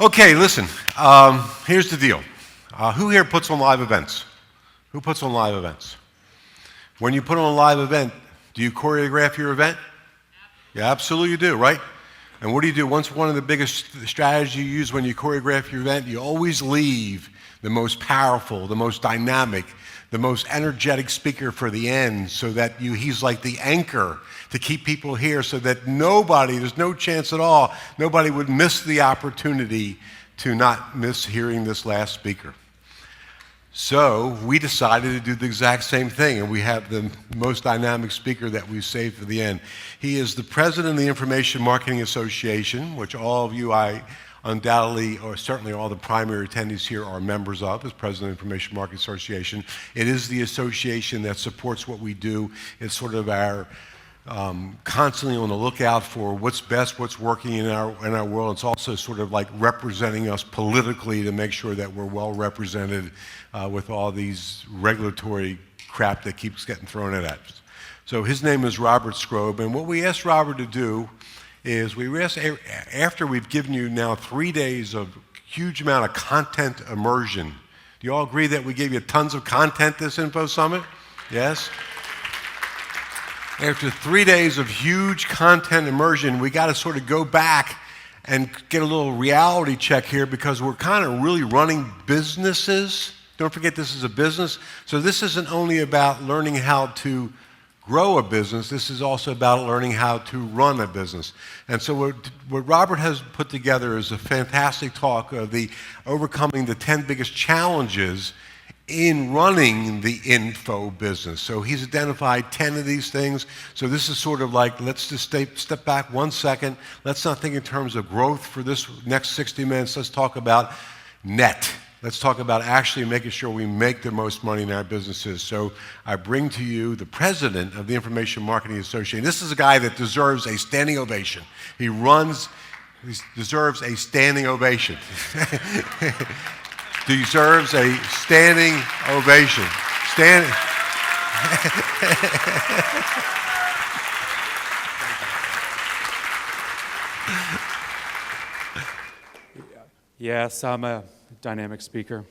Okay, listen, here's the deal. Who here puts on live events? Who puts on live events? When you put on a live event, do you choreograph your event? Yeah, absolutely you do, right? And what do? Once one of the biggest strategies you use when you choreograph your event, you always leave the most powerful, the most dynamic, the most energetic speaker for the end so that he's like the anchor to keep people here so that there's no chance at all, nobody would miss the opportunity to not miss hearing this last speaker. So we decided to do the exact same thing, and we have the most dynamic speaker that we've saved for the end. He is the president of the Information Marketing Association, which all of you, I undoubtedly, or certainly all the primary attendees here are members of, as president of the Information Marketing Association. It is the association that supports what we do. It's sort of our constantly on the lookout for what's best, what's working in our world. It's also sort of like representing us politically to make sure that we're well represented with all these regulatory crap that keeps getting thrown at us. So his name is Robert Skrobe, and what we asked Robert to do is after we've given you now 3 days of huge amount of content immersion. Do you all agree that we gave you tons of content this Info Summit? Yes? After 3 days of huge content immersion, we got to sort of go back and get a little reality check here because we're kind of really running businesses. Don't forget this is a business. So this isn't only about learning how to grow a business, this is also about learning how to run a business. And so what Robert has put together is a fantastic talk of overcoming the 10 biggest challenges in running the info business. So he's identified 10 of these things. So this is sort of like, let's just step back 1 second. Let's not think in terms of growth for this next 60 minutes. Let's talk about net. Let's talk about actually making sure we make the most money in our businesses. So I bring to you the president of the Information Marketing Association. This is a guy that deserves a standing ovation. He deserves a standing ovation. Deserves a standing ovation. Yes, I'm a dynamic speaker.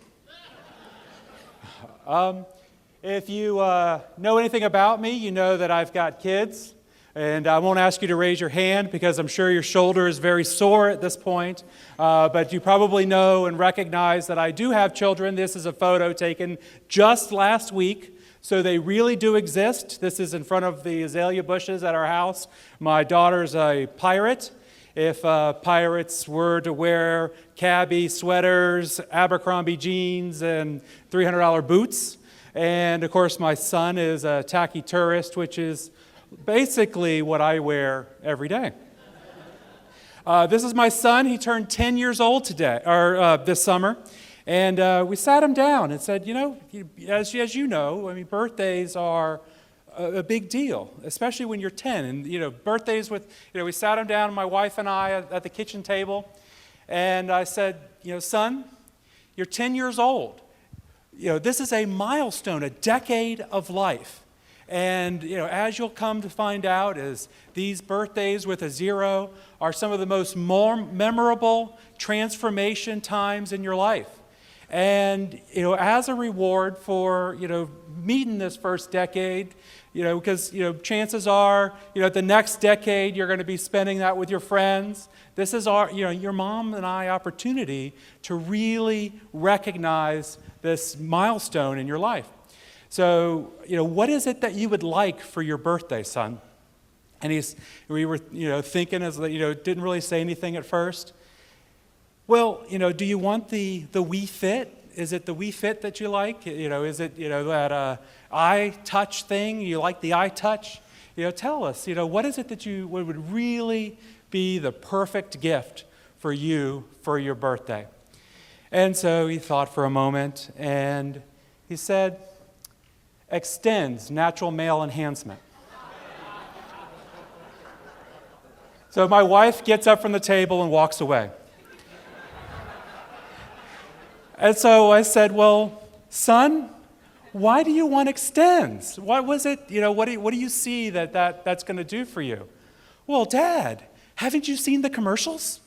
If you know anything about me, you know that I've got kids. And I won't ask you to raise your hand because I'm sure your shoulder is very sore at this point. But you probably know and recognize that I do have children. This is a photo taken just last week. So they really do exist. This is in front of the azalea bushes at our house. My daughter's a pirate. If pirates were to wear cabbie sweaters, Abercrombie jeans, and $300 boots. And of course, my son is a tacky tourist, which is basically what I wear every day. This is my son. He turned 10 years old this summer. And we sat him down and said, as you know, I mean, birthdays are a big deal, especially when you're 10. And, birthdays we sat him down, my wife and I, at the kitchen table. And I said, son, you're 10 years old. This is a milestone, a decade of life. And, as you'll come to find out, is these birthdays with a zero are some of the most memorable transformation times in your life. And, as a reward for, meeting this first decade, because, chances are, the next decade you're going to be spending that with your friends. This is your mom and I opportunity to really recognize this milestone in your life. So, what is it that you would like for your birthday, son? And we were, thinking didn't really say anything at first. Well, do you want the Wii Fit? Is it the Wii Fit that you like? Is it, that iTouch thing? You like the iTouch? Tell us, what is it that would really be the perfect gift for you for your birthday? And so he thought for a moment, and he said, Extends natural male enhancement. So my wife gets up from the table and walks away. And so I said, well, son, why do you want Extends? What was it, what do you see that's going to do for you? Well, Dad, haven't you seen the commercials?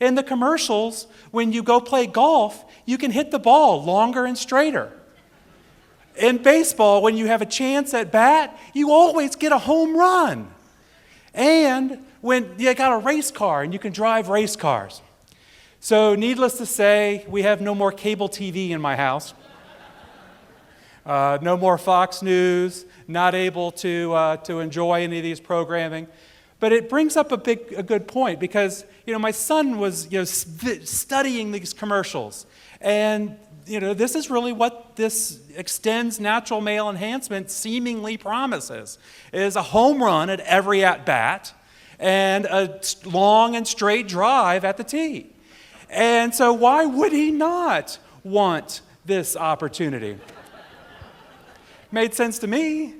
In the commercials, when you go play golf, you can hit the ball longer and straighter. In baseball, when you have a chance at bat, you always get a home run. And when you got a race car and you can drive race cars. So needless to say, we have no more cable TV in my house. No more Fox News, not able to enjoy any of these programming. But it brings up a good point because, my son was, studying these commercials. And, this is really what this Extends Natural Male Enhancement seemingly promises, is a home run at every at-bat and a long and straight drive at the tee. And so why would he not want this opportunity? Made sense to me.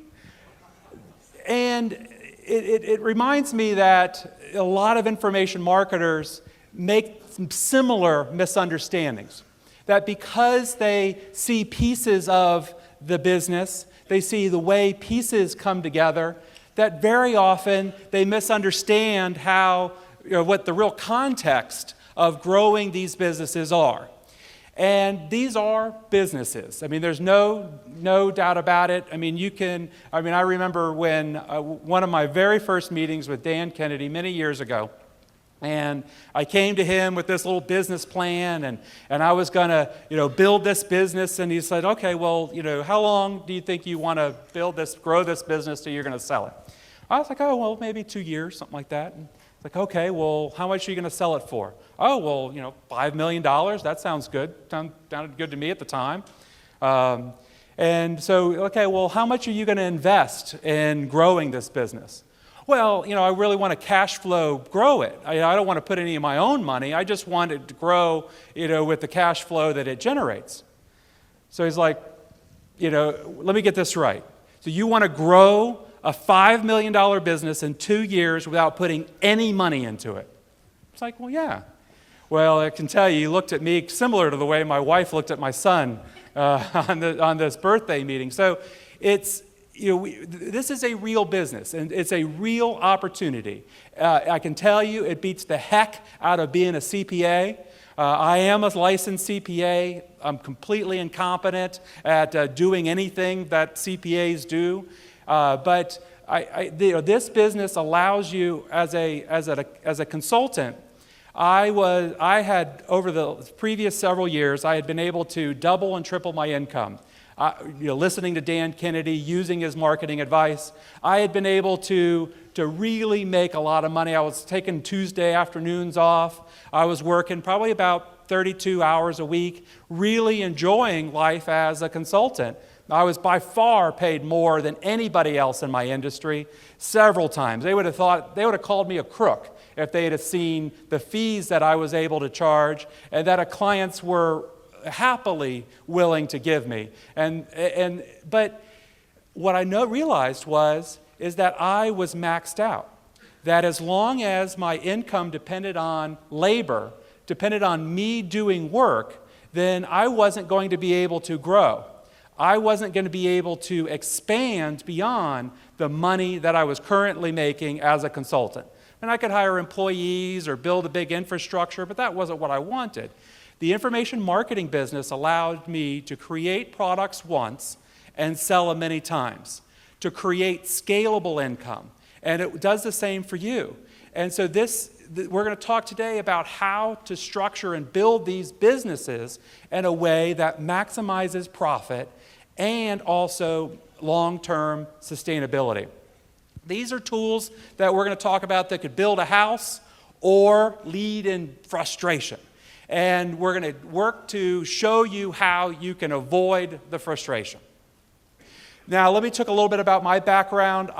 And it reminds me that a lot of information marketers make similar misunderstandings. That because they see pieces of the business, they see the way pieces come together, that very often they misunderstand how, what the real context of growing these businesses are. And these are businesses. There's no doubt about it. I remember when one of my very first meetings with Dan Kennedy many years ago, and I came to him with this little business plan, and I was going to, build this business, and he said, okay, well, how long do you think you want to grow this business till you're going to sell it? I was like, oh, well, maybe 2 years, something like that. And like, okay, well, how much are you going to sell it for? Oh, well, $5 million, that sounds good. Sounded good to me at the time. And so, okay, well, how much are you going to invest in growing this business? Well, I really want to cash flow grow it. I don't want to put any of my own money. I just want it to grow, with the cash flow that it generates. So he's like, let me get this right. So you want to grow a $5 million business in 2 years without putting any money into it? It's like, well, yeah. Well, I can tell you, he looked at me similar to the way my wife looked at my son on this birthday meeting. So it's, this is a real business, and it's a real opportunity. I can tell you it beats the heck out of being a CPA. I am a licensed CPA. I'm completely incompetent at doing anything that CPAs do. But this business allows you as a consultant. I had over the previous several years, I had been able to double and triple my income. Listening to Dan Kennedy, using his marketing advice, I had been able to really make a lot of money. I was taking Tuesday afternoons off. I was working probably about 32 hours a week, really enjoying life as a consultant. I was by far paid more than anybody else in my industry several times. They would have called me a crook if they had seen the fees that I was able to charge and that clients were happily willing to give me. But what I realized is that I was maxed out. That as long as my income depended on labor, depended on me doing work, then I wasn't going to be able to grow. I wasn't going to be able to expand beyond the money that I was currently making as a consultant. And I could hire employees or build a big infrastructure, but that wasn't what I wanted. The information marketing business allowed me to create products once and sell them many times, to create scalable income. And it does the same for you. And so we're going to talk today about how to structure and build these businesses in a way that maximizes profit and also long-term sustainability. These are tools that we're going to talk about that could build a house or lead in frustration. And we're going to work to show you how you can avoid the frustration. Now, let me talk a little bit about my background.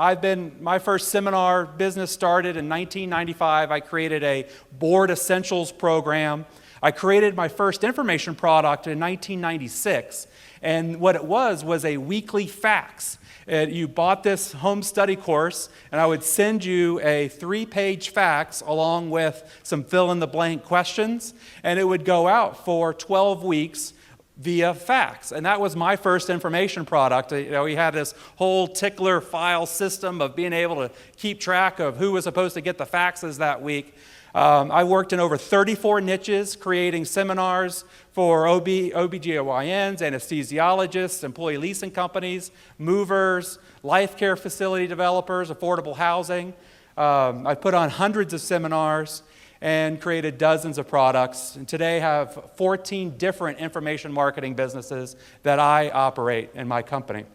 My first seminar business started in 1995. I created a board essentials program. I created my first information product in 1996. And what it was a weekly fax. You bought this home study course, and I would send you a 3-page fax along with some fill-in-the-blank questions, and it would go out for 12 weeks via fax. And that was my first information product. We had this whole tickler file system of being able to keep track of who was supposed to get the faxes that week. I worked in over 34 niches, creating seminars for OBGYNs, anesthesiologists, employee leasing companies, movers, life care facility developers, affordable housing. I put on hundreds of seminars and created dozens of products. And today I have 14 different information marketing businesses that I operate in my company.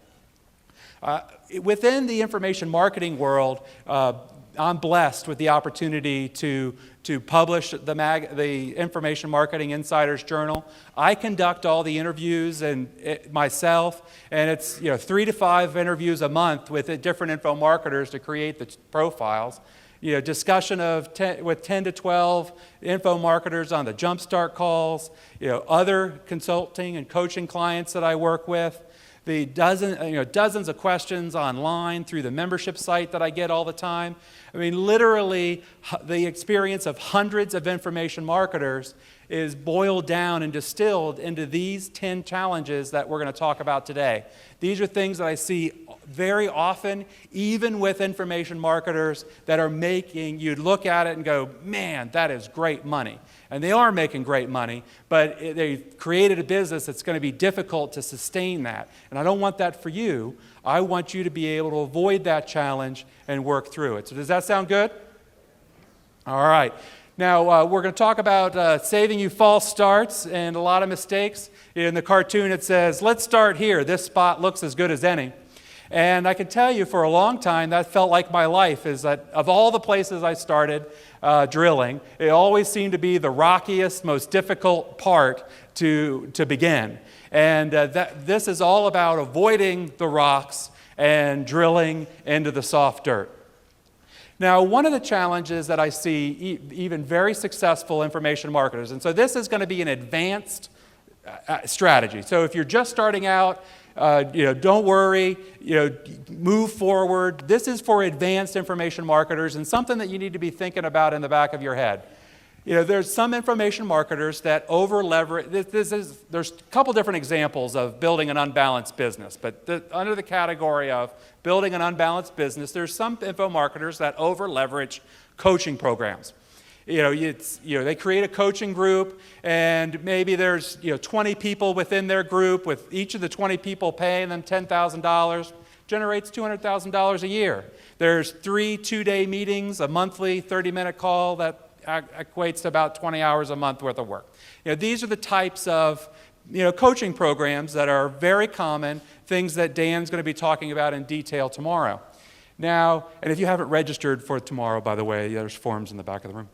Within the information marketing world, I'm blessed with the opportunity to publish the Information Marketing Insiders Journal. I conduct all the interviews myself, and it's 3 to 5 interviews a month with different info marketers to create the profiles. Discussion with 10 to 12 info marketers on the Jumpstart calls, other consulting and coaching clients that I work with. The dozens of questions online through the membership site that I get all the time. I mean, literally, the experience of hundreds of information marketers is boiled down and distilled into these 10 challenges that we're going to talk about today. These are things that I see very often, even with information marketers that are making, you'd look at it and go, man, that is great money. And they are making great money, but they've created a business that's going to be difficult to sustain that. And I don't want that for you. I want you to be able to avoid that challenge and work through it. So does that sound good? All right. Now, we're going to talk about saving you false starts and a lot of mistakes. In the cartoon, it says, let's start here. This spot looks as good as any. And I can tell you for a long time that felt like my life, is that of all the places I started drilling, it always seemed to be the rockiest, most difficult part to begin. And this is all about avoiding the rocks and drilling into the soft dirt. Now, one of the challenges that I see even very successful information marketers, and so this is going to be an advanced strategy. So if you're just starting out, don't worry, move forward. This is for advanced information marketers and something that you need to be thinking about in the back of your head. There's some information marketers that over-leverage. There's a couple different examples of building an unbalanced business, but under the category of building an unbalanced business, there's some info marketers that over-leverage coaching programs. They create a coaching group, and maybe there's 20 people within their group, with each of the 20 people paying them $10,000, generates $200,000 a year. There's 3 two-day meetings, a monthly 30-minute call that equates to about 20 hours a month worth of work. These are the types of coaching programs that are very common, things that Dan's going to be talking about in detail tomorrow. Now, and if you haven't registered for tomorrow, by the way, there's forms in the back of the room.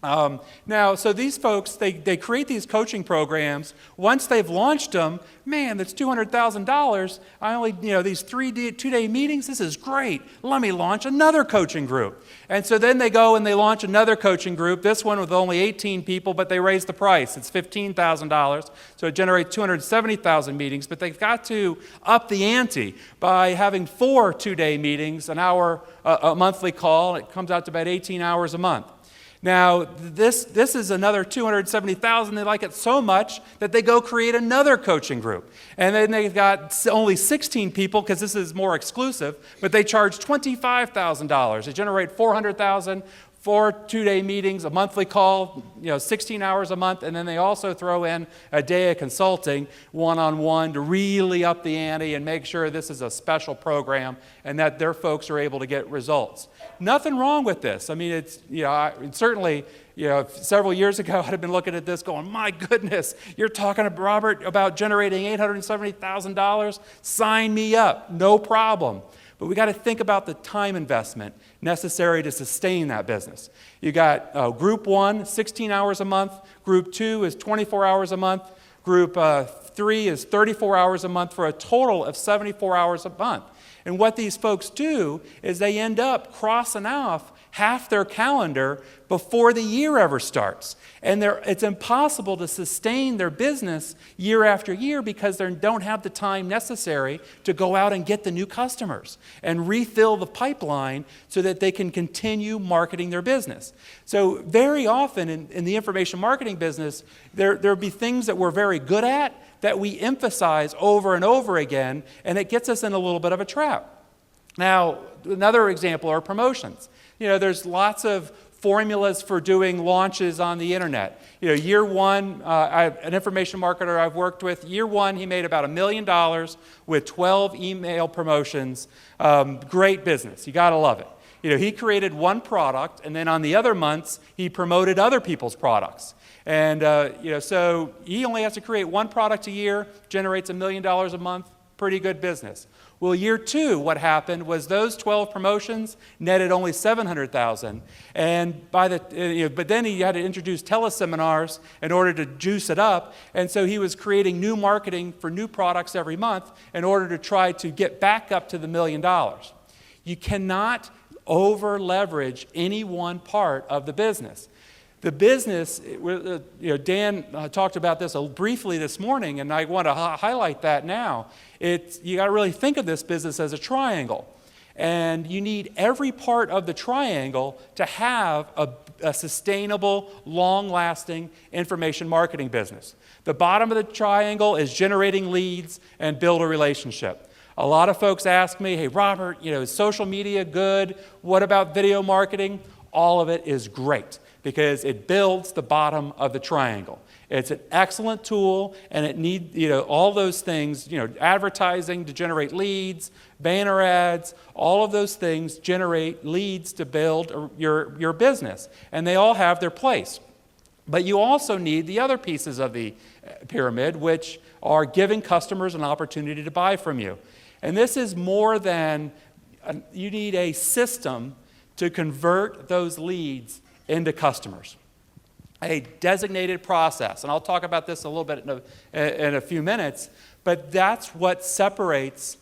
So these folks, they create these coaching programs. Once they've launched them, man, that's $200,000. I only, these 2-day meetings, this is great. Let me launch another coaching group. And so then they go and they launch another coaching group, this one with only 18 people, but they raise the price. It's $15,000, so it generates 270,000 meetings, but they've got to up the ante by having 4 2-day meetings, an hour, a monthly call. It comes out to about 18 hours a month. Now, this is another $270,000. They like it so much that they go create another coaching group. And then they've got only 16 people, because this is more exclusive, but they charge $25,000. They generate $400,000, 4 2-day meetings, a monthly call, 16 hours a month, and then they also throw in a day of consulting one-on-one to really up the ante and make sure this is a special program and that their folks are able to get results. Nothing wrong with this. I mean, it's, certainly, several years ago, I'd have been looking at this going, my goodness, you're talking to Robert about generating $870,000? Sign me up, no problem. But we got to think about the time investment necessary to sustain that business. You got Group 1, 16 hours a month. Group 2 is 24 hours a month. Group 3 is 34 hours a month, for a total of 74 hours a month. And what these folks do is they end up crossing off half their calendar before the year ever starts. And it's impossible to sustain their business year after year because they don't have the time necessary to go out and get the new customers and refill the pipeline so that they can continue marketing their business. So very often in the information marketing business, there'll be things that we're very good at that we emphasize over and over again, and it gets us in a little bit of a trap. Now, another example are promotions. There's lots of formulas for doing launches on the internet. Year one, an information marketer I've worked with, year one, he made about $1 million with 12 email promotions. Great business. You got to love it. He created one product, and then on the other months, he promoted other people's products. And, so he only has to create one product a year, generates $1 million a month, pretty good business. Well, year two, what happened was those 12 promotions netted only $700,000, and but then he had to introduce teleseminars in order to juice it up, and so he was creating new marketing for new products every month in order to try to get back up to the $1 million. You cannot over-leverage any one part of the business. The business, Dan talked about this briefly this morning, and I want to highlight that now. You got to really think of this business as a triangle. And you need every part of the triangle to have a sustainable, long-lasting information marketing business. The bottom of the triangle is generating leads and build a relationship. A lot of folks ask me, hey, Robert, is social media good? What about video marketing? All of it is great because it builds the bottom of the triangle. It's an excellent tool, and it needs, all those things, advertising to generate leads, banner ads, all of those things generate leads to build your business, and they all have their place. But you also need the other pieces of the pyramid, which are giving customers an opportunity to buy from you. And this is more than, you need a system to convert those leads into customers. A designated process, and I'll talk about this a little bit in a few minutes, but that's what separates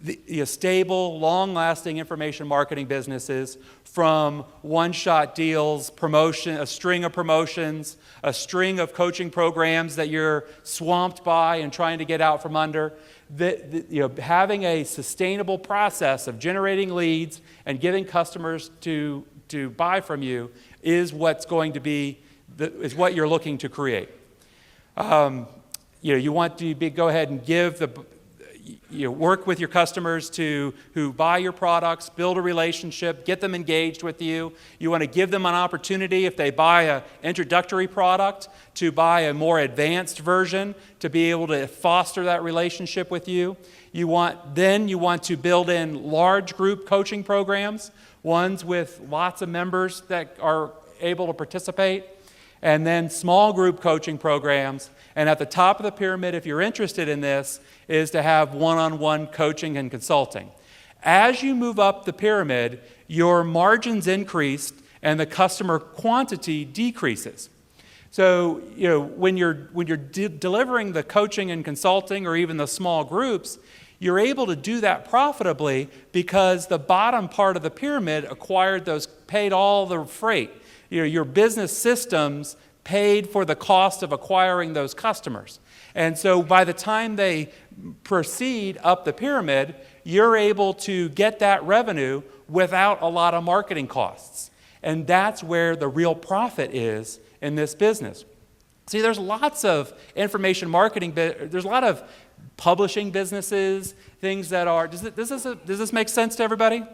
the stable, long-lasting information marketing businesses from one-shot deals, promotion, a string of promotions, a string of coaching programs that you're swamped by and trying to get out from under. Having a sustainable process of generating leads and getting customers to buy from you is what's going to be is what you're looking to create. You want to go ahead and work with your customers who buy your products, build a relationship, get them engaged with you. You want to give them an opportunity, if they buy an introductory product, to buy a more advanced version to be able to foster that relationship with you. You want to build in large group coaching programs, ones with lots of members that are able to participate, and then small group coaching programs. And at the top of the pyramid, if you're interested in this, is to have one-on-one coaching and consulting. As you move up the pyramid, your margins increase and the customer quantity decreases. So, when you're delivering the coaching and consulting or even the small groups, you're able to do that profitably because the bottom part of the pyramid paid all the freight. Your business systems paid for the cost of acquiring those customers. And so by the time they proceed up the pyramid, you're able to get that revenue without a lot of marketing costs. And that's where the real profit is in this business. See, there's lots of information marketing, there's a lot of publishing businesses, things that are, does this make sense to everybody?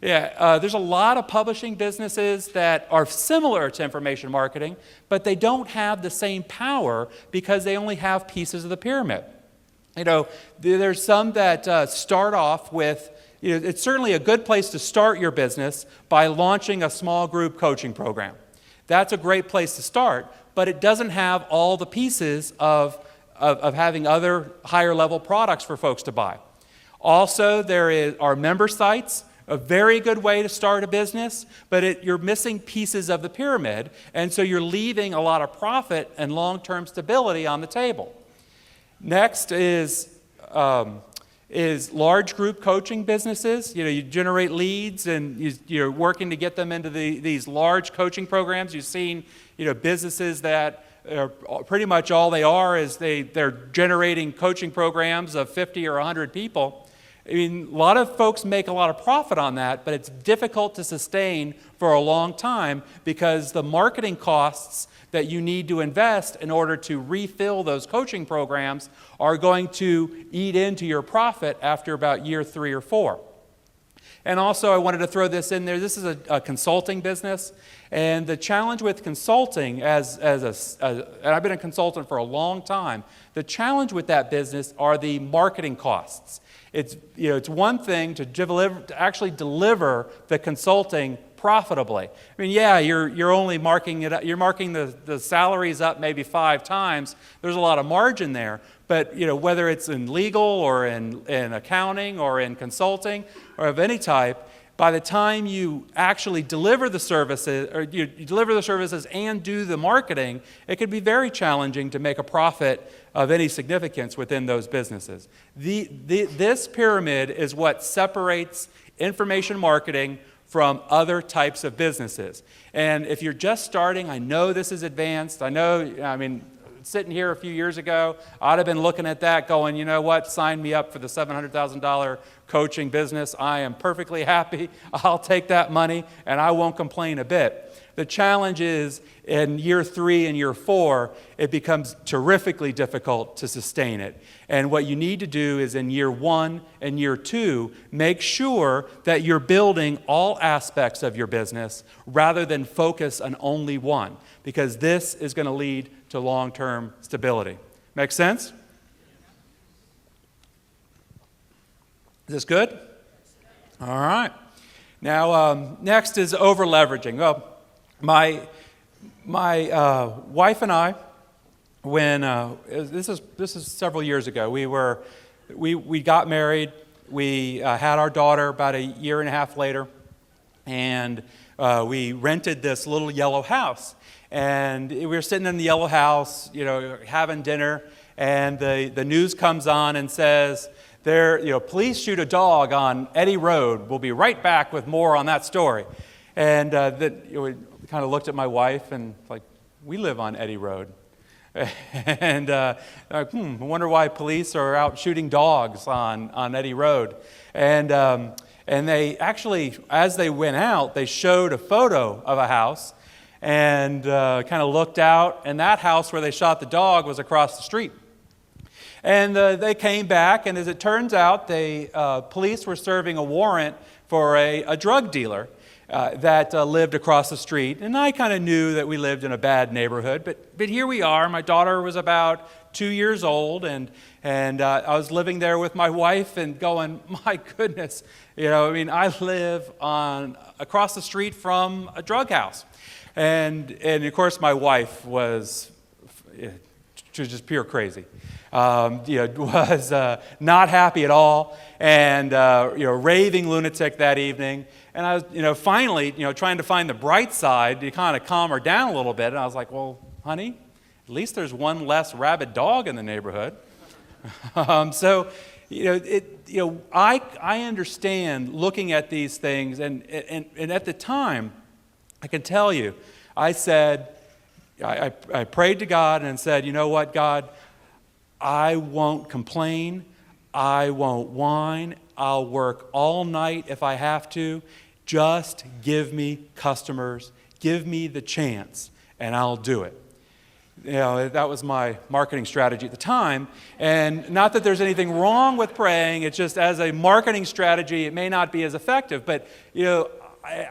Yeah, there's a lot of publishing businesses that are similar to information marketing, but they don't have the same power because they only have pieces of the pyramid. There's some that start off with, it's certainly a good place to start your business by launching a small group coaching program. That's a great place to start, but it doesn't have all the pieces of having other higher level products for folks to buy. Also, there are member sites. A very good way to start a business, but you're missing pieces of the pyramid, and so you're leaving a lot of profit and long-term stability on the table. Next is large group coaching businesses. You generate leads, and you're working to get them into these large coaching programs. You've seen businesses that are pretty much all they are is they're generating coaching programs of 50 or 100 people. I mean, a lot of folks make a lot of profit on that, but it's difficult to sustain for a long time because the marketing costs that you need to invest in order to refill those coaching programs are going to eat into your profit after about year 3 or 4. And also, I wanted to throw this in there. This is a consulting business. And the challenge with consulting, and I've been a consultant for a long time, the challenge with that business are the marketing costs. It's one thing to actually deliver the consulting profitably. I mean, yeah, you're only marking it up, you're marking the salaries up maybe 5 times. There's a lot of margin there. But whether it's in legal or in accounting or in consulting or of any type, by the time you actually deliver the services, or you deliver the services and do the marketing, it could be very challenging to make a profit of any significance within those businesses. This pyramid is what separates information marketing from other types of businesses. And if you're just starting, I know this is advanced. Sitting here a few years ago, I'd have been looking at that going, you know what, sign me up for the $700,000 coaching business. I am perfectly happy. I'll take that money, and I won't complain a bit. The challenge is in year 3 and year 4, it becomes terrifically difficult to sustain it. And what you need to do is in year 1 and year 2, make sure that you're building all aspects of your business rather than focus on only one, because this is going to lead to long-term stability. Make sense? Is this good? All right. Now, next is over-leveraging. Well, my wife and I, when this is several years ago, we got married. We had our daughter about a year and a half later, and we rented this little yellow house. And we were sitting in the yellow house, having dinner, and the news comes on and says, police shoot a dog on Eddy Road. We'll be right back with more on that story. And we kind of looked at my wife and we live on Eddy Road. And I wonder why police are out shooting dogs on Eddy Road. And they actually, as they went out, they showed a photo of a house and kind of looked out, and that house where they shot the dog was across the street. And they came back, and as it turns out, police were serving a warrant for a drug dealer that lived across the street. And I kind of knew that we lived in a bad neighborhood, but here we are. My daughter was about 2 years old, and I was living there with my wife and going, my goodness, I live across the street from a drug house. And of course, my wife was just pure crazy. Was not happy at all, and raving lunatic that evening. And I was, finally, trying to find the bright side to kind of calm her down a little bit. And I was like, well, honey, at least there's one less rabid dog in the neighborhood. I understand looking at these things, and at the time, I can tell you, I said, I prayed to God and said, you know what, God, I won't complain, I won't whine, I'll work all night if I have to, just give me customers, give me the chance, and I'll do it. That was my marketing strategy at the time, and not that there's anything wrong with praying, it's just as a marketing strategy, it may not be as effective, but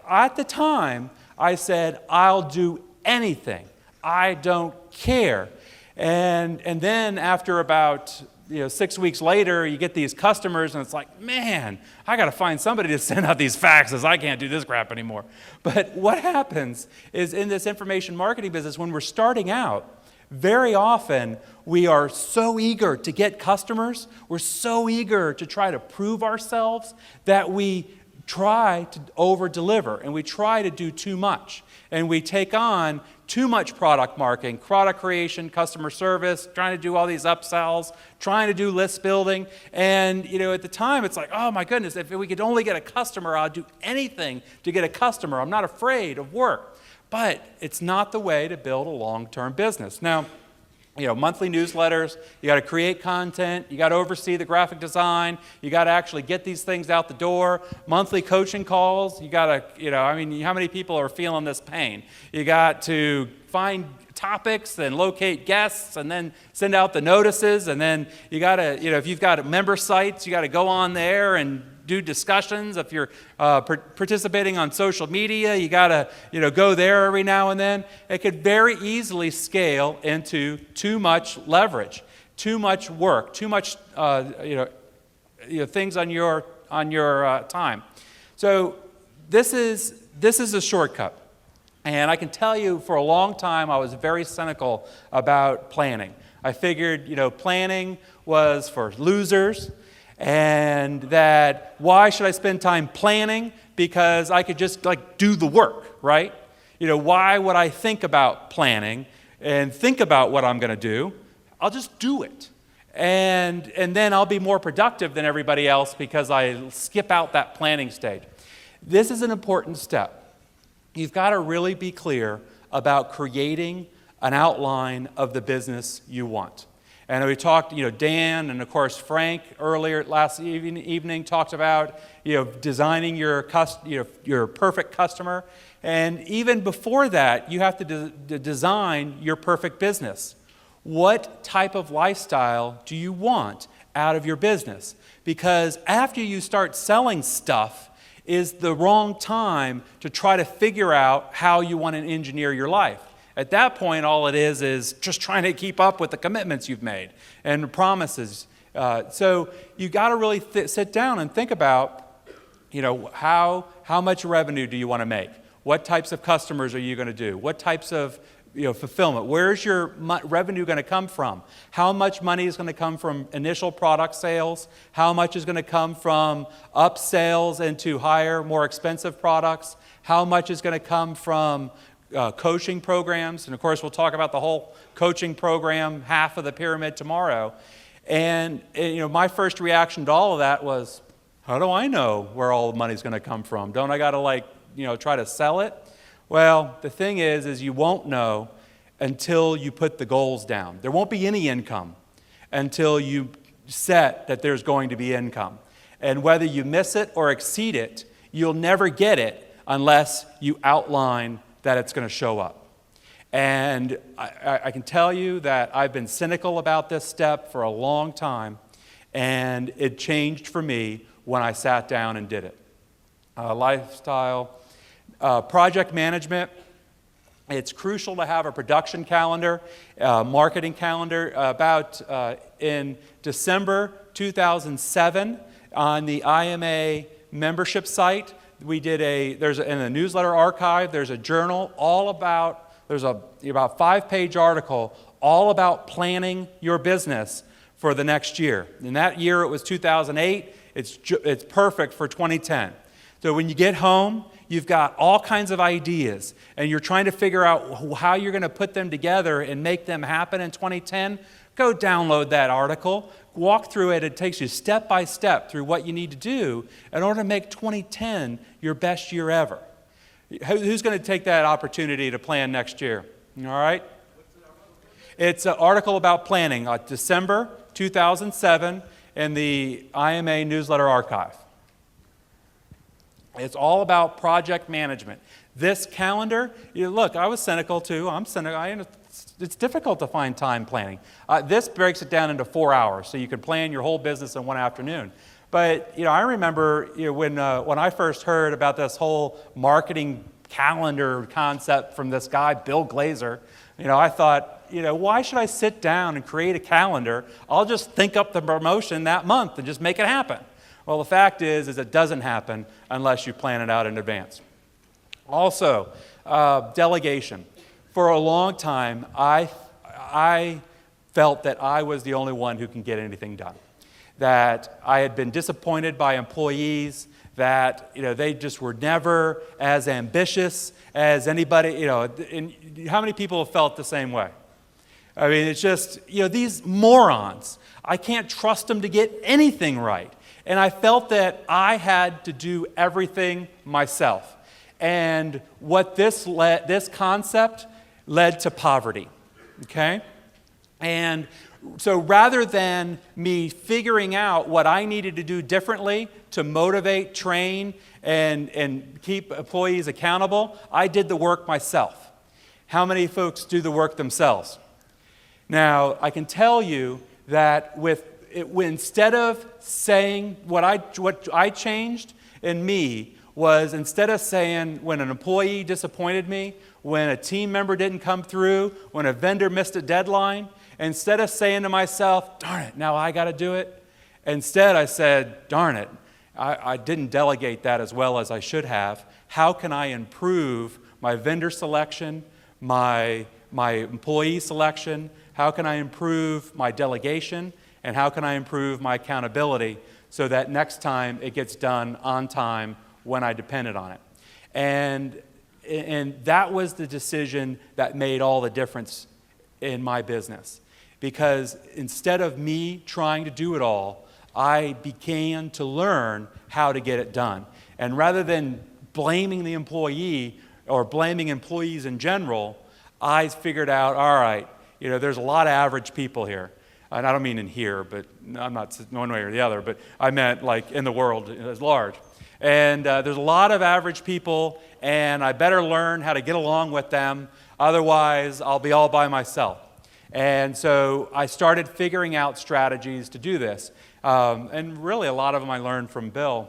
at the time, I said, I'll do anything. I don't care. And then after about 6 weeks later, you get these customers, and it's like, man, I got to find somebody to send out these faxes. I can't do this crap anymore. But what happens is in this information marketing business, when we're starting out, very often we are so eager to get customers, we're so eager to try to prove ourselves that we try to over-deliver, and we try to do too much. And we take on too much product marketing, product creation, customer service, trying to do all these upsells, trying to do list building. And, at the time, it's like, oh my goodness, if we could only get a customer, I'd do anything to get a customer. I'm not afraid of work. But it's not the way to build a long-term business. Now, monthly newsletters, you got to create content, you got to oversee the graphic design, you got to actually get these things out the door, monthly coaching calls, you got to, how many people are feeling this pain? You got to find topics and locate guests and then send out the notices. And then you got to, if you've got member sites, you got to go on there and do discussions. If you're participating on social media, you got to, go there every now and then. It could very easily scale into too much leverage, too much work, too much, things on your time. So this is a shortcut. And I can tell you for a long time I was very cynical about planning. I figured, planning was for losers, and that why should I spend time planning? Because I could just do the work, right? Why would I think about planning and think about what I'm going to do? I'll just do it. And then I'll be more productive than everybody else because I skip out that planning stage. This is an important step. You've got to really be clear about creating an outline of the business you want. And we talked, Dan and of course Frank earlier last evening talked about, designing your perfect customer. And even before that, you have to design your perfect business. What type of lifestyle do you want out of your business? Because after you start selling stuff is the wrong time to try to figure out how you want to engineer your life. At that point, all it is just trying to keep up with the commitments you've made and the promises. So you got to really sit down and think about, how much revenue do you want to make? What types of customers are you going to do? What types of fulfillment? Where's your revenue going to come from? How much money is going to come from initial product sales? How much is going to come from upsales into higher, more expensive products? How much is going to come from coaching programs? And of course, we'll talk about the whole coaching program, half of the pyramid tomorrow. And my first reaction to all of that was, how do I know where all the money's going to come from? Don't I got to try to sell it? Well, the thing is you won't know until you put the goals down. There won't be any income until you set that there's going to be income. And whether you miss it or exceed it, you'll never get it unless you outline that it's going to show up. And I can tell you that I've been cynical about this step for a long time, and it changed for me when I sat down and did it. Lifestyle. Project management, it's crucial to have a production calendar, marketing calendar. About in December 2007, on the IMA membership site, we did in the newsletter archive, there's a journal there's about 5-page article all about planning your business for the next year. In that year, it was 2008. It's perfect for 2010. So when you get home, you've got all kinds of ideas, and you're trying to figure out how you're going to put them together and make them happen in 2010, go download that article, walk through it. It takes you step by step through what you need to do in order to make 2010 your best year ever. Who's going to take that opportunity to plan next year? All right? It's an article about planning, December 2007, in the IMA newsletter archive. It's all about project management. This calendar, look, I was cynical too. I'm cynical. It's difficult to find time planning. This breaks it down into 4 hours, so you can plan your whole business in one afternoon. But I remember when I first heard about this whole marketing calendar concept from this guy, Bill Glazer, I thought, why should I sit down and create a calendar? I'll just think up the promotion that month and just make it happen. Well, the fact is it doesn't happen unless you plan it out in advance. Also, delegation. For a long time, I felt that I was the only one who can get anything done. That I had been disappointed by employees, that they just were never as ambitious as anybody. And how many people have felt the same way? I mean, it's just these morons. I can't trust them to get anything right. And I felt that I had to do everything myself. And what this concept led to poverty, okay? And so rather than me figuring out what I needed to do differently to motivate, train, and keep employees accountable, I did the work myself. How many folks do the work themselves? Now, I can tell you that instead of saying what I changed in me was, instead of saying when an employee disappointed me, when a team member didn't come through, when a vendor missed a deadline, instead of saying to myself, darn it, now I got to do it, instead I said, darn it, I didn't delegate that as well as I should have. How can I improve my vendor selection, my employee selection? How can I improve my delegation? And how can I improve my accountability so that next time it gets done on time when I depended on it? And that was the decision that made all the difference in my business. Because instead of me trying to do it all, I began to learn how to get it done. And rather than blaming the employee or blaming employees in general, I figured out, all right, there's a lot of average people here. And I don't mean in here, but I'm not one way or the other, but I meant like in the world as large. And there's a lot of average people, and I better learn how to get along with them, otherwise I'll be all by myself. And so I started figuring out strategies to do this. And really a lot of them I learned from Bill.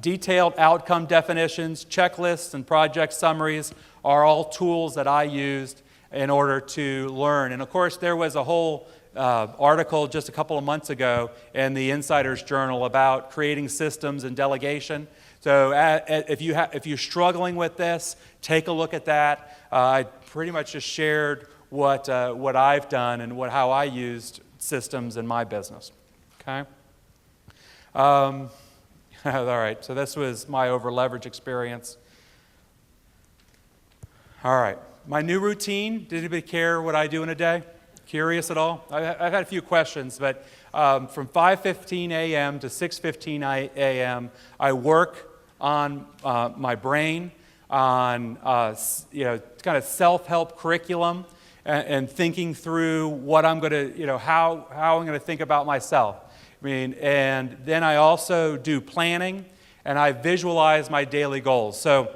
Detailed outcome definitions, checklists, and project summaries are all tools that I used in order to learn. And of course, there was a whole article just a couple of months ago in the Insider's Journal about creating systems and delegation. So if you're struggling with this, take a look at that. I pretty much just shared what I've done and how I used systems in my business. Okay. All right. So this was my over-leverage experience. All right. My new routine. Did anybody care what I do in a day? Curious at all? I've had a few questions, but from 5:15 a.m. to 6:15 a.m., I work on my brain, on kind of self-help curriculum, and thinking through what I'm going to, how I'm going to think about myself. And then I also do planning, and I visualize my daily goals. So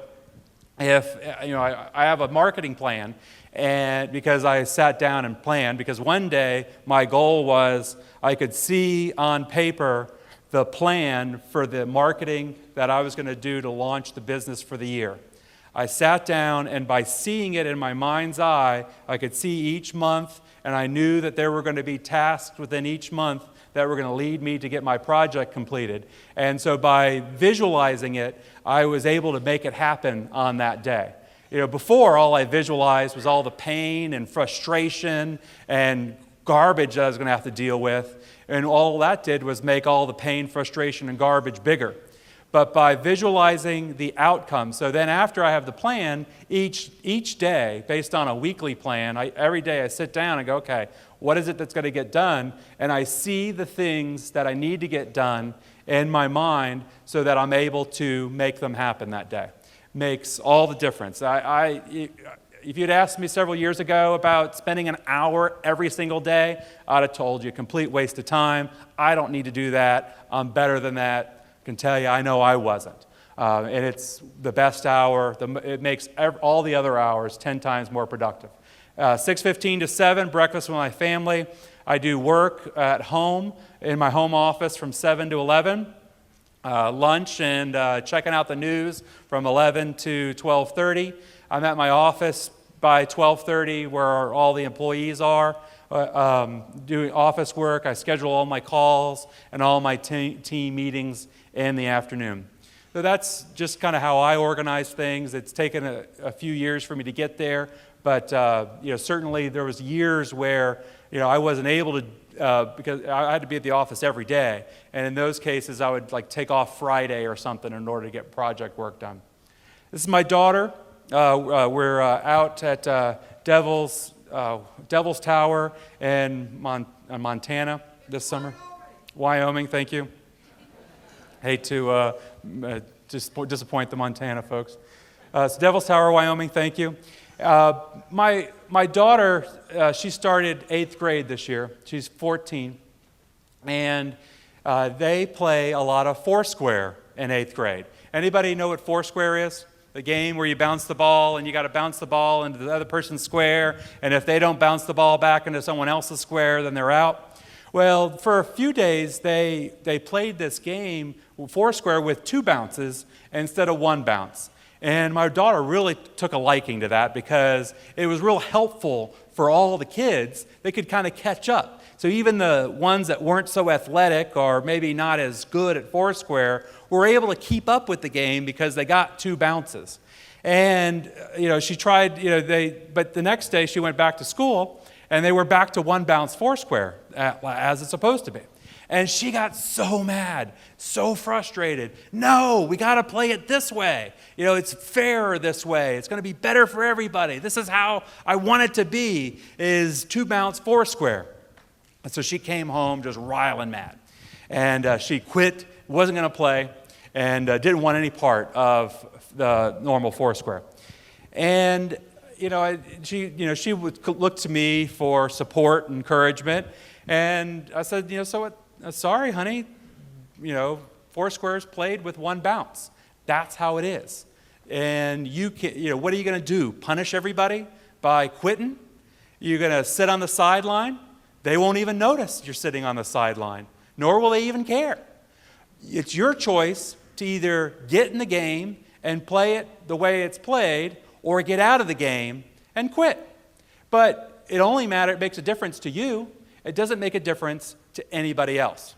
if I have a marketing plan, and because I sat down and planned, because one day my goal was I could see on paper the plan for the marketing that I was going to do to launch the business for the year. I sat down, and by seeing it in my mind's eye, I could see each month, and I knew that there were going to be tasks within each month that were going to lead me to get my project completed. And so by visualizing it, I was able to make it happen on that day. Before, all I visualized was all the pain and frustration and garbage that I was going to have to deal with. And all that did was make all the pain, frustration, and garbage bigger. But by visualizing the outcome, so then after I have the plan, each day, based on a weekly plan, every day I sit down and go, okay, what is it that's going to get done? And I see the things that I need to get done in my mind so that I'm able to make them happen that day. Makes all the difference. If you'd asked me several years ago about spending an hour every single day, I'd have told you, complete waste of time. I don't need to do that. I'm better than that. I can tell you, I know I wasn't. And it's the best hour. It makes all the other hours 10 times more productive. 6:15 to 7, breakfast with my family. I do work at home, in my home office from 7 to 11. Lunch and checking out the news from 11 to 12:30. I'm at my office by 12:30 where all the employees are, doing office work. I schedule all my calls and all my team meetings in the afternoon. So that's just kind of how I organize things. It's taken a few years for me to get there, but certainly there was years where I wasn't able to, because I had to be at the office every day, and in those cases I would take off Friday or something in order to get project work done. This is my daughter. We're out at Devil's Tower in Montana this summer. Wyoming, thank you. Hate to disappoint the Montana folks. It's Devil's Tower, Wyoming, thank you. My daughter, she started 8th grade this year. She's 14. And they play a lot of Foursquare in 8th grade. Anybody know what Foursquare is? the game where you bounce the ball and you got to bounce the ball into the other person's square, and if they don't bounce the ball back into someone else's square, then they're out. Well, for a few days, they played this game, Foursquare, with 2 bounces instead of 1 bounce. And my daughter really took a liking to that because it was real helpful for all the kids. They could kind of catch up. So even the ones that weren't so athletic or maybe not as good at Foursquare were able to keep up with the game because they got 2 bounces. And, she tried, but the next day she went back to school and they were back to 1 bounce Foursquare as it's supposed to be. And she got so mad, so frustrated. No, we got to play it this way. It's fairer this way. It's going to be better for everybody. This is how I want it to be, is 2 bounce Foursquare. And so she came home just riling mad. And she quit, wasn't going to play, and didn't want any part of the normal Foursquare. And, she would look to me for support and encouragement. And I said, so what? Sorry, honey, Foursquare's played with 1 bounce. That's how it is. And what are you going to do? Punish everybody by quitting? You're going to sit on the sideline? They won't even notice you're sitting on the sideline, nor will they even care. It's your choice to either get in the game and play it the way it's played, or get out of the game and quit. But it makes a difference to you. It doesn't make a difference to anybody else.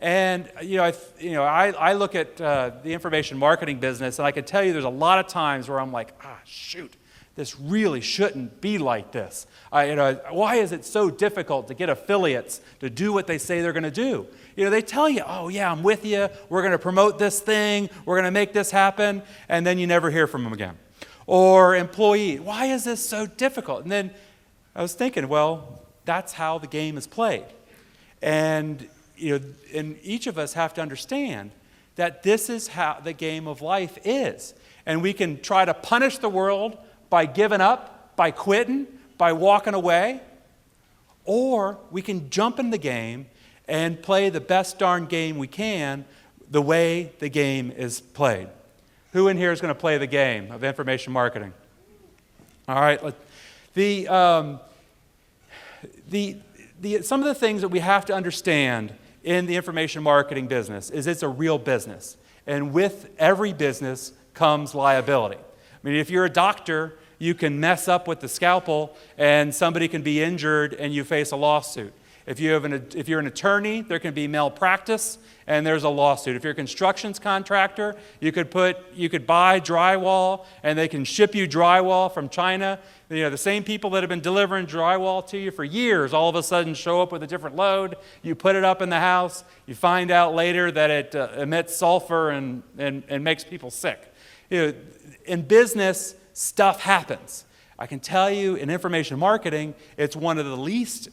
And I look at the information marketing business, and I can tell you there's a lot of times where I'm like, shoot, this really shouldn't be like this. Why is it so difficult to get affiliates to do what they say they're going to do? They tell you, oh yeah, I'm with you. We're going to promote this thing. We're going to make this happen, and then you never hear from them again. Or employee, why is this so difficult? And then I was thinking, well, that's how the game is played. And each of us have to understand that this is how the game of life is. And we can try to punish the world by giving up, by quitting, by walking away, or we can jump in the game and play the best darn game we can the way the game is played. Who in here is going to play the game of information marketing? All right. Some of the things that we have to understand in the information marketing business is it's a real business. And with every business comes liability. If you're a doctor, you can mess up with the scalpel and somebody can be injured and you face a lawsuit. If you're an attorney, there can be malpractice and there's a lawsuit. If you're a construction contractor, you could buy drywall and they can ship you drywall from China. The same people that have been delivering drywall to you for years all of a sudden show up with a different load. You put it up in the house. You find out later that it emits sulfur and makes people sick. In business, stuff happens. I can tell you in information marketing, it's one of the least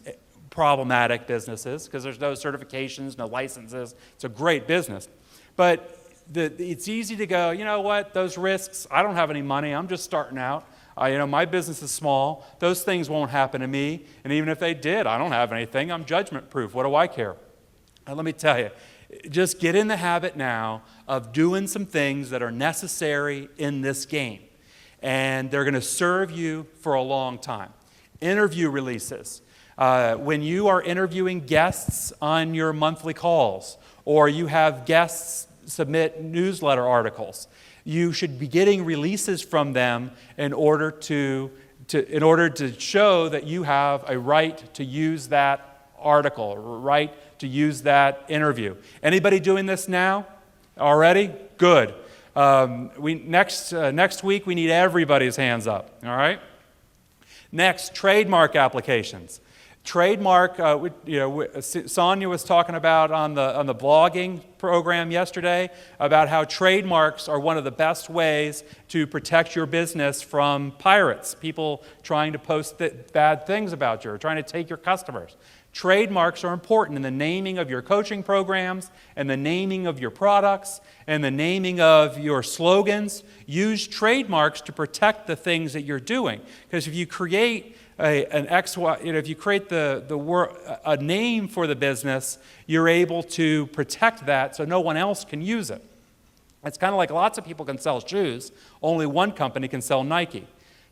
problematic businesses because there's no certifications, no licenses. It's a great business. But it's easy to go, you know what, those risks, I don't have any money, I'm just starting out. My business is small. Those things won't happen to me. And even if they did, I don't have anything. I'm judgment proof. What do I care? And let me tell you, just get in the habit now of doing some things that are necessary in this game. And they're going to serve you for a long time. Interview releases. When you are interviewing guests on your monthly calls, or you have guests submit newsletter articles, you should be getting releases from them in order to show that you have a right to use that article, a right to use that interview. Anybody doing this now already? Good. Next week we need everybody's hands up. All right. Next, trademark applications. Trademark, Sonia was talking about on the blogging program yesterday about how trademarks are one of the best ways to protect your business from pirates, people trying to post bad things about you or trying to take your customers. Trademarks are important in the naming of your coaching programs and the naming of your products and the naming of your slogans. Use trademarks to protect the things that you're doing. Because if you create if you create a name for the business, you're able to protect that so no one else can use it. It's kind of like lots of people can sell shoes, only one company can sell Nike.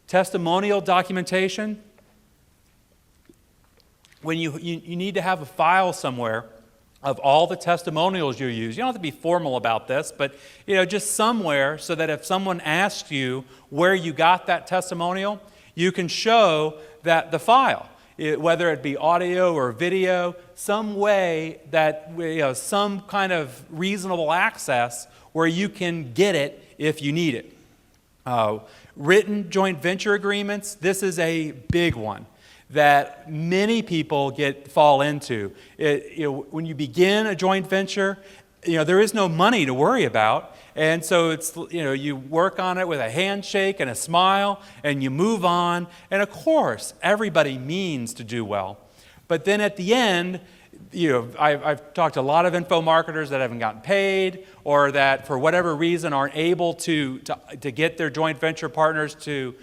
Testimonial documentation, when you need to have a file somewhere of all the testimonials you use. You don't have to be formal about this, but just somewhere so that if someone asks you where you got that testimonial, you can show that the file, whether it be audio or video, some way that, some kind of reasonable access where you can get it if you need it. Written joint venture agreements, this is a big one that many people fall into. When you begin a joint venture, there is no money to worry about, and so it's you work on it with a handshake and a smile, and you move on. And of course, everybody means to do well, but then at the end, I've talked to a lot of info marketers that haven't gotten paid, or that for whatever reason aren't able to get their joint venture partners to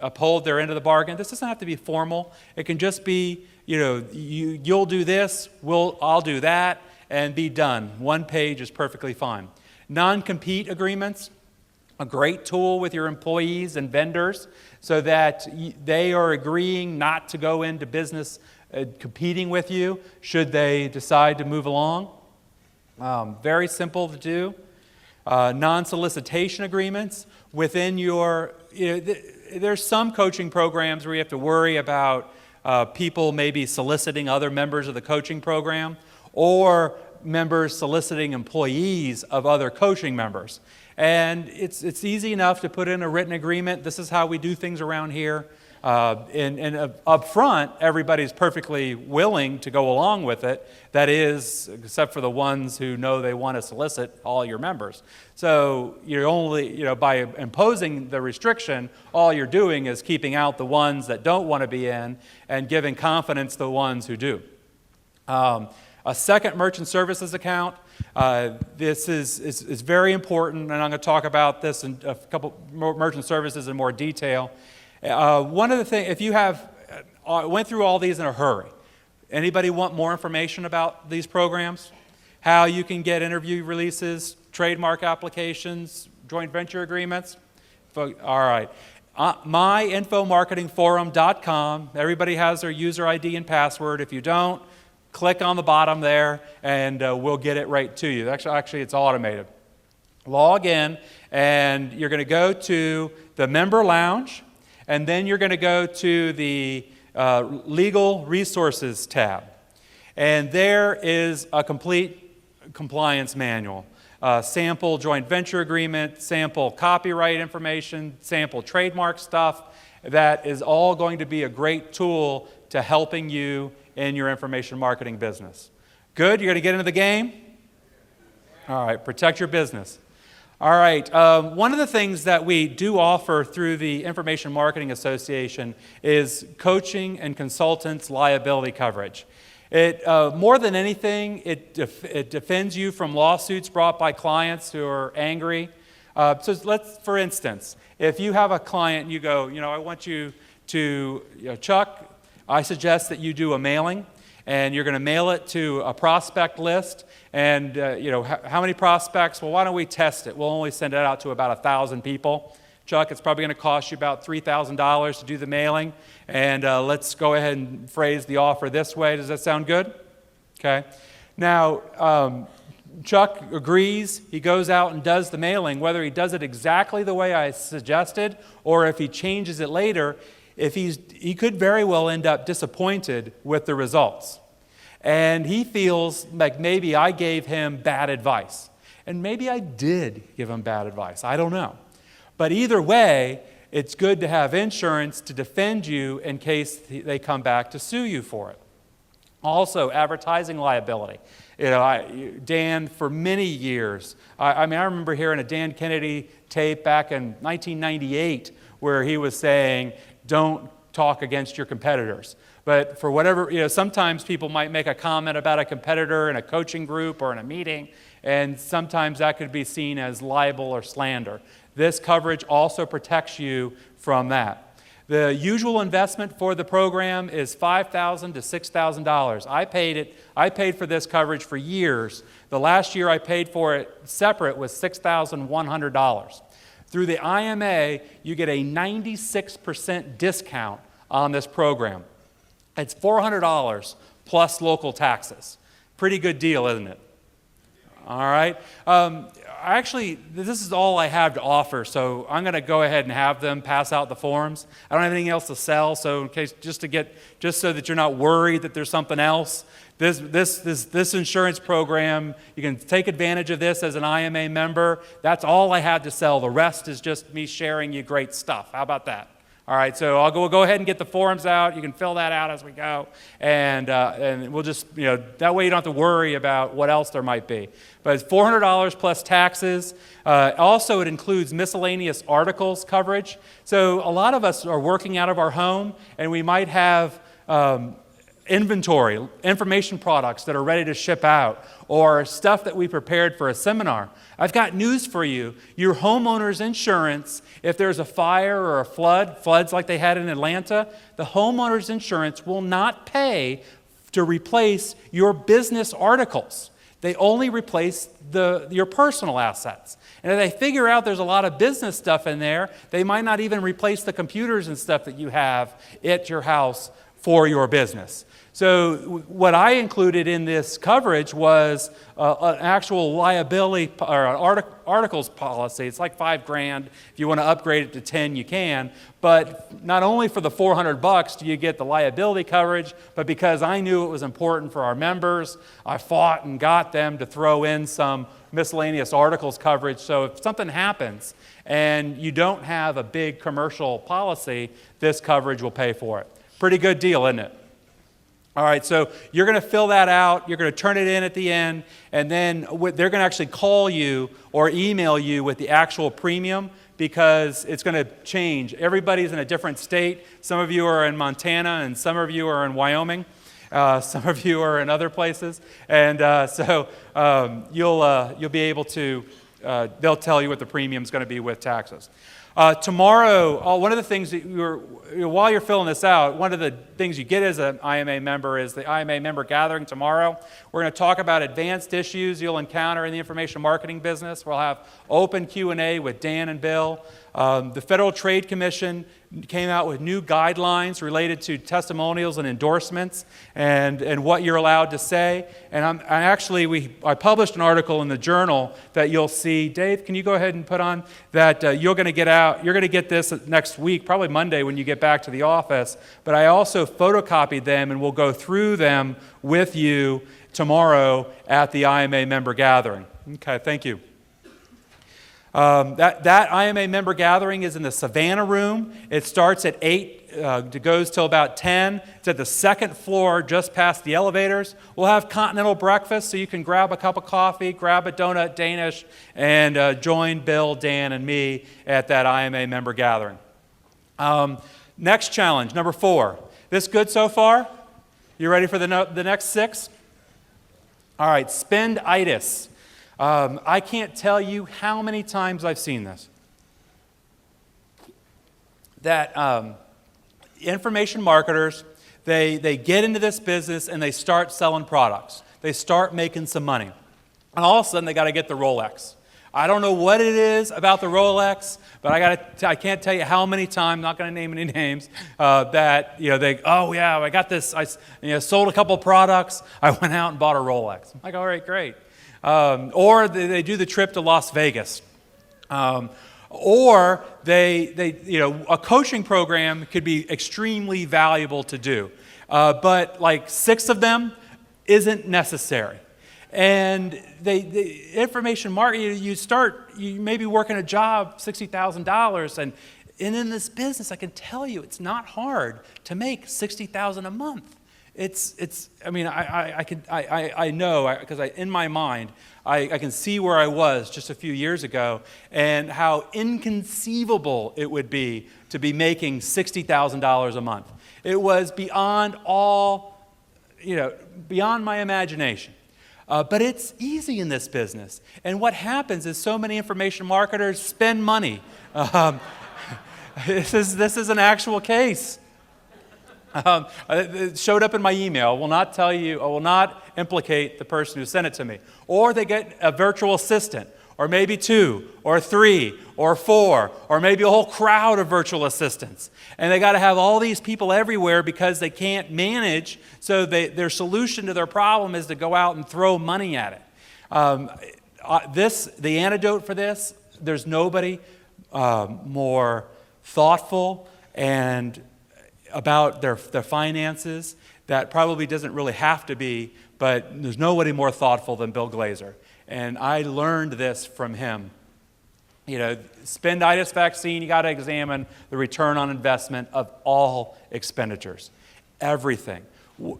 uphold their end of the bargain. This doesn't have to be formal. It can just be, you'll do this, I'll do that, and be done. One page is perfectly fine. Non-compete agreements, a great tool with your employees and vendors so that they are agreeing not to go into business competing with you should they decide to move along. Very simple to do. Non-solicitation agreements within your, there's some coaching programs where you have to worry about people maybe soliciting other members of the coaching program, or members soliciting employees of other coaching members. And it's easy enough to put in a written agreement. This is how we do things around here. And up front, everybody's perfectly willing to go along with it. That is, except for the ones who know they want to solicit all your members. So you're only, by imposing the restriction, all you're doing is keeping out the ones that don't want to be in and giving confidence to the ones who do. A second merchant services account. This is very important, and I'm going to talk about this in a couple more merchant services in more detail. One of the things, if you went through all these in a hurry, anybody want more information about these programs? How you can get interview releases, trademark applications, joint venture agreements? All right. myinfomarketingforum.com. Everybody has their user ID and password. If you don't, click on the bottom there, and we'll get it right to you. Actually, it's automated. Log in, and you're going to go to the member lounge, and then you're going to go to the Legal Resources tab. And there is a complete compliance manual. Sample joint venture agreement, sample copyright information, sample trademark stuff. That is all going to be a great tool to helping you in your information marketing business. Good? You're going to get into the game? All right, protect your business. All right, one of the things that we do offer through the Information Marketing Association is coaching and consultants liability coverage. It, more than anything, it defends you from lawsuits brought by clients who are angry. So for instance, if you have a client and you go, I want you to, Chuck, I suggest that you do a mailing, and you're going to mail it to a prospect list. And, how many prospects? Well, why don't we test it? We'll only send it out to about 1,000 people. Chuck, it's probably going to cost you about $3,000 to do the mailing. And let's go ahead and phrase the offer this way. Does that sound good? Okay. Now, Chuck agrees. He goes out and does the mailing. Whether he does it exactly the way I suggested or if he changes it later, he could very well end up disappointed with the results. And he feels like maybe I gave him bad advice. And maybe I did give him bad advice. I don't know. But either way, it's good to have insurance to defend you in case they come back to sue you for it. Also, advertising liability. Dan, for many years, I remember hearing a Dan Kennedy tape back in 1998 where he was saying, don't talk against your competitors. But for whatever, sometimes people might make a comment about a competitor in a coaching group or in a meeting, and sometimes that could be seen as libel or slander. This coverage also protects you from that. The usual investment for the program is $5,000 to $6,000. I paid for this coverage for years. The last year I paid for it separate was $6,100. Through the IMA, you get a 96% discount on this program. It's $400 plus local taxes. Pretty good deal, isn't it? All right. Actually, this is all I have to offer, so I'm going to go ahead and have them pass out the forms. I don't have anything else to sell, so in case just so that you're not worried that there's something else. This insurance program, you can take advantage of this as an IMA member. That's all I have to sell. The rest is just me sharing you great stuff. How about that? All right, so we'll go ahead and get the forms out. You can fill that out as we go, and we'll just, that way you don't have to worry about what else there might be. But it's $400 plus taxes. Also, it includes miscellaneous articles coverage. So a lot of us are working out of our home, and we might have inventory, information products that are ready to ship out, or stuff that we prepared for a seminar. I've got news for you. Your homeowner's insurance, if there's a fire or a floods like they had in Atlanta, the homeowner's insurance will not pay to replace your business articles. They only replace your personal assets. And if they figure out there's a lot of business stuff in there, they might not even replace the computers and stuff that you have at your house for your business. So what I included in this coverage was an actual liability or articles policy. It's like $5,000. If you want to upgrade it to 10, you can. But not only for the $400 do you get the liability coverage, but because I knew it was important for our members, I fought and got them to throw in some miscellaneous articles coverage. So if something happens and you don't have a big commercial policy, this coverage will pay for it. Pretty good deal, isn't it? All right, so you're going to fill that out, you're going to turn it in at the end, and then they're going to actually call you or email you with the actual premium, because it's going to change. Everybody's in a different state. Some of you are in Montana, and some of you are in Wyoming. Some of you are in other places. And so you'll be able to, they'll tell you what the premium is going to be with taxes. Tomorrow, one of the things that while you're filling this out, one of the things you get as an IMA member is the IMA member gathering tomorrow. We're going to talk about advanced issues you'll encounter in the information marketing business. We'll have open Q&A with Dan and Bill. The Federal Trade Commission came out with new guidelines related to testimonials and endorsements and what you're allowed to say. And I published an article in the journal that you'll see. Dave, can you go ahead and put on that you're going to get this next week, probably Monday when you get back to the office. But I also photocopied them, and we'll go through them with you tomorrow at the IMA member gathering. Okay, thank you. That IMA member gathering is in the Savannah room. It starts at 8. It goes till about 10. It's at the second floor, just past the elevators. We'll have continental breakfast, so you can grab a cup of coffee, grab a donut Danish, and join Bill, Dan, and me at that IMA member gathering. Next challenge, number 4. This good so far? You ready for the next 6? All right, spenditis. I can't tell you how many times I've seen this. That information marketers, they get into this business and they start selling products. They start making some money. And all of a sudden, they got to get the Rolex. I don't know what it is about the Rolex, but I can't tell you how many times, not going to name any names, that I got this, I sold a couple products, I went out and bought a Rolex. I'm like, all right, great. Or they do the trip to Las Vegas. Or a coaching program could be extremely valuable to do. But like 6 of them isn't necessary. And the information marketing, you may be working a job, $60,000, and in this business, I can tell you, it's not hard to make $60,000 a month. I know, because in my mind, I can see where I was just a few years ago and how inconceivable it would be to be making $60,000 a month. It was beyond my imagination. But it's easy in this business. And what happens is so many information marketers spend money. This is an actual case. It showed up in my email. I will not implicate the person who sent it to me. Or they get a virtual assistant, or maybe 2, or 3, or 4, or maybe a whole crowd of virtual assistants. And they got to have all these people everywhere because they can't manage, so their solution to their problem is to go out and throw money at it. The antidote for this, there's nobody more thoughtful and about their finances. That probably doesn't really have to be, but there's nobody more thoughtful than Bill Glazer. And I learned this from him. Spenditis vaccine, you got to examine the return on investment of all expenditures. Everything.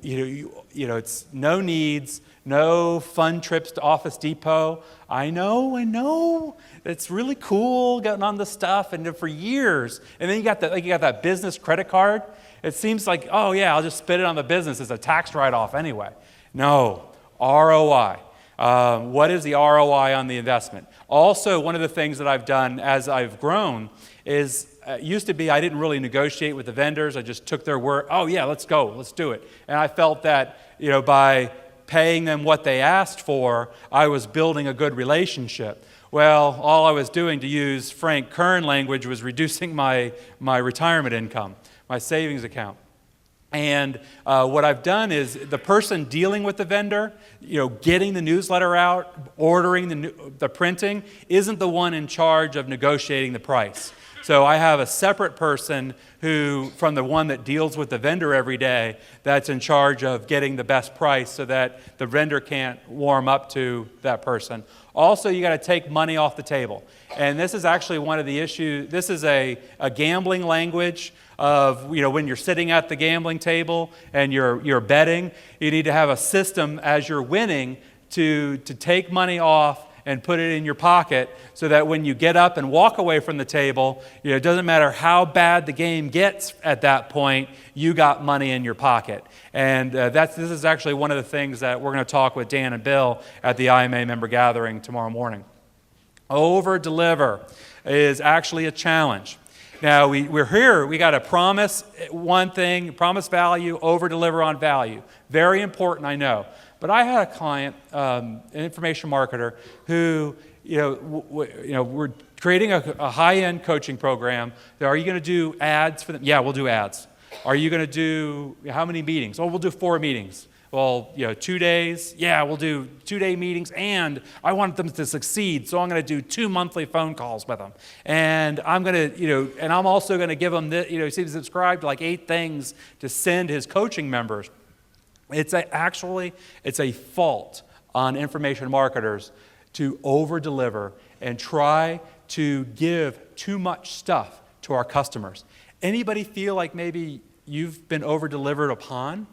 It's no needs, no fun trips to Office Depot. I know. It's really cool getting on this stuff, and for years. And then you got that business credit card. It seems like, oh yeah, I'll just spit it on the business as a tax write-off anyway. No, ROI. What is the ROI on the investment? Also, one of the things that I've done as I've grown is, used to be I didn't really negotiate with the vendors. I just took their word. Oh yeah, let's go, let's do it. And I felt that by paying them what they asked for, I was building a good relationship. Well, all I was doing, to use Frank Kern language, was reducing my retirement income, my savings account. And what I've done is the person dealing with the vendor, getting the newsletter out, ordering the printing, isn't the one in charge of negotiating the price. So I have a separate person from the one that deals with the vendor every day, that's in charge of getting the best price so that the vendor can't warm up to that person. Also, you got to take money off the table. And this is actually one of the issues. This is a gambling language of, when you're sitting at the gambling table and you're betting, you need to have a system as you're winning to take money off and put it in your pocket so that when you get up and walk away from the table, it doesn't matter how bad the game gets at that point, you got money in your pocket. And this is actually one of the things that we're going to talk with Dan and Bill at the IMA member gathering tomorrow morning. Over-deliver is actually a challenge. Now, we're here, we got to promise one thing, promise value, over-deliver on value. Very important, I know. But I had a client, an information marketer, who, we're creating a high-end coaching program. Are you going to do ads for them? Yeah, we'll do ads. Are you going to do, how many meetings? Oh, we'll do 4 meetings. Well, 2 days. Yeah, we'll do 2-day meetings, and I want them to succeed, so I'm going to do 2 monthly phone calls with them. And I'm going to, and I'm also going to give them, he's subscribed to like 8 things to send his coaching members. It's a fault on information marketers to over-deliver and try to give too much stuff to our customers. Anybody feel like maybe you've been over-delivered upon?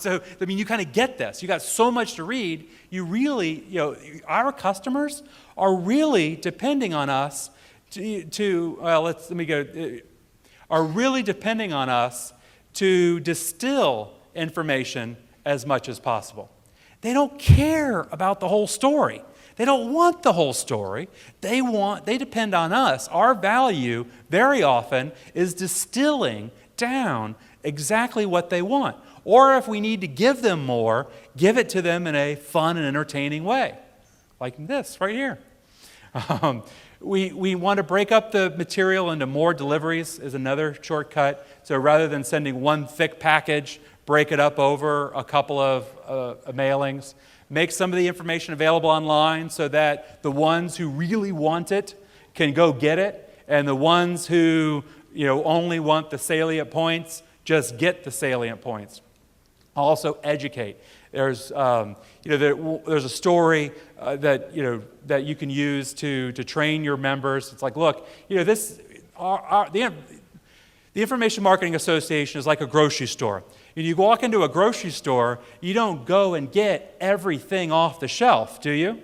So, you kind of get this. You got so much to read. You really, our customers are really depending on us are really depending on us to distill information as much as possible. They don't care about the whole story. They don't want the whole story. They depend on us. Our value very often is distilling down exactly what they want. Or if we need to give them more, give it to them in a fun and entertaining way. Like this right here. We want to break up the material into more deliveries is another shortcut. So rather than sending one thick package, break it up over a couple of mailings. Make some of the information available online so that the ones who really want it can go get it, and the ones who only want the salient points just get the salient points. Also educate. There's there's a story that you can use to train your members. It's like, look, the Information Marketing Association is like a grocery store. When you walk into a grocery store, you don't go and get everything off the shelf, do you?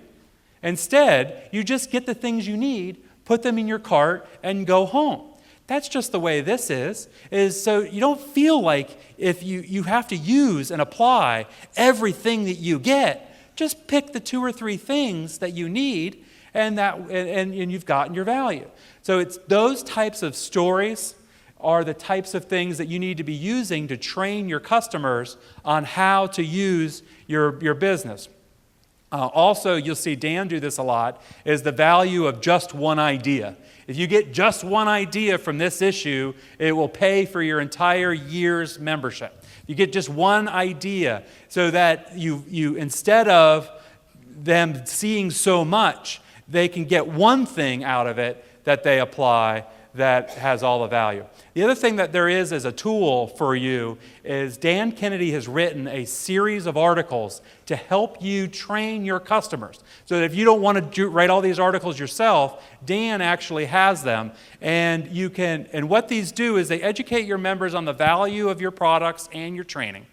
Instead, you just get the things you need, put them in your cart, and go home. That's just the way this is so you don't feel like if you have to use and apply everything that you get. Just pick the 2 or 3 things that you need and you've gotten your value. So it's those types of stories are the types of things that you need to be using to train your customers on how to use your business. Also, you'll see Dan do this a lot, is the value of just one idea. If you get just one idea from this issue, it will pay for your entire year's membership. You get just one idea so that you instead of them seeing so much, they can get one thing out of it that they apply that has all the value. The other thing that there is as a tool for you is Dan Kennedy has written a series of articles to help you train your customers. So that if you don't want to write all these articles yourself, Dan actually has them. And what these do is they educate your members on the value of your products and your training.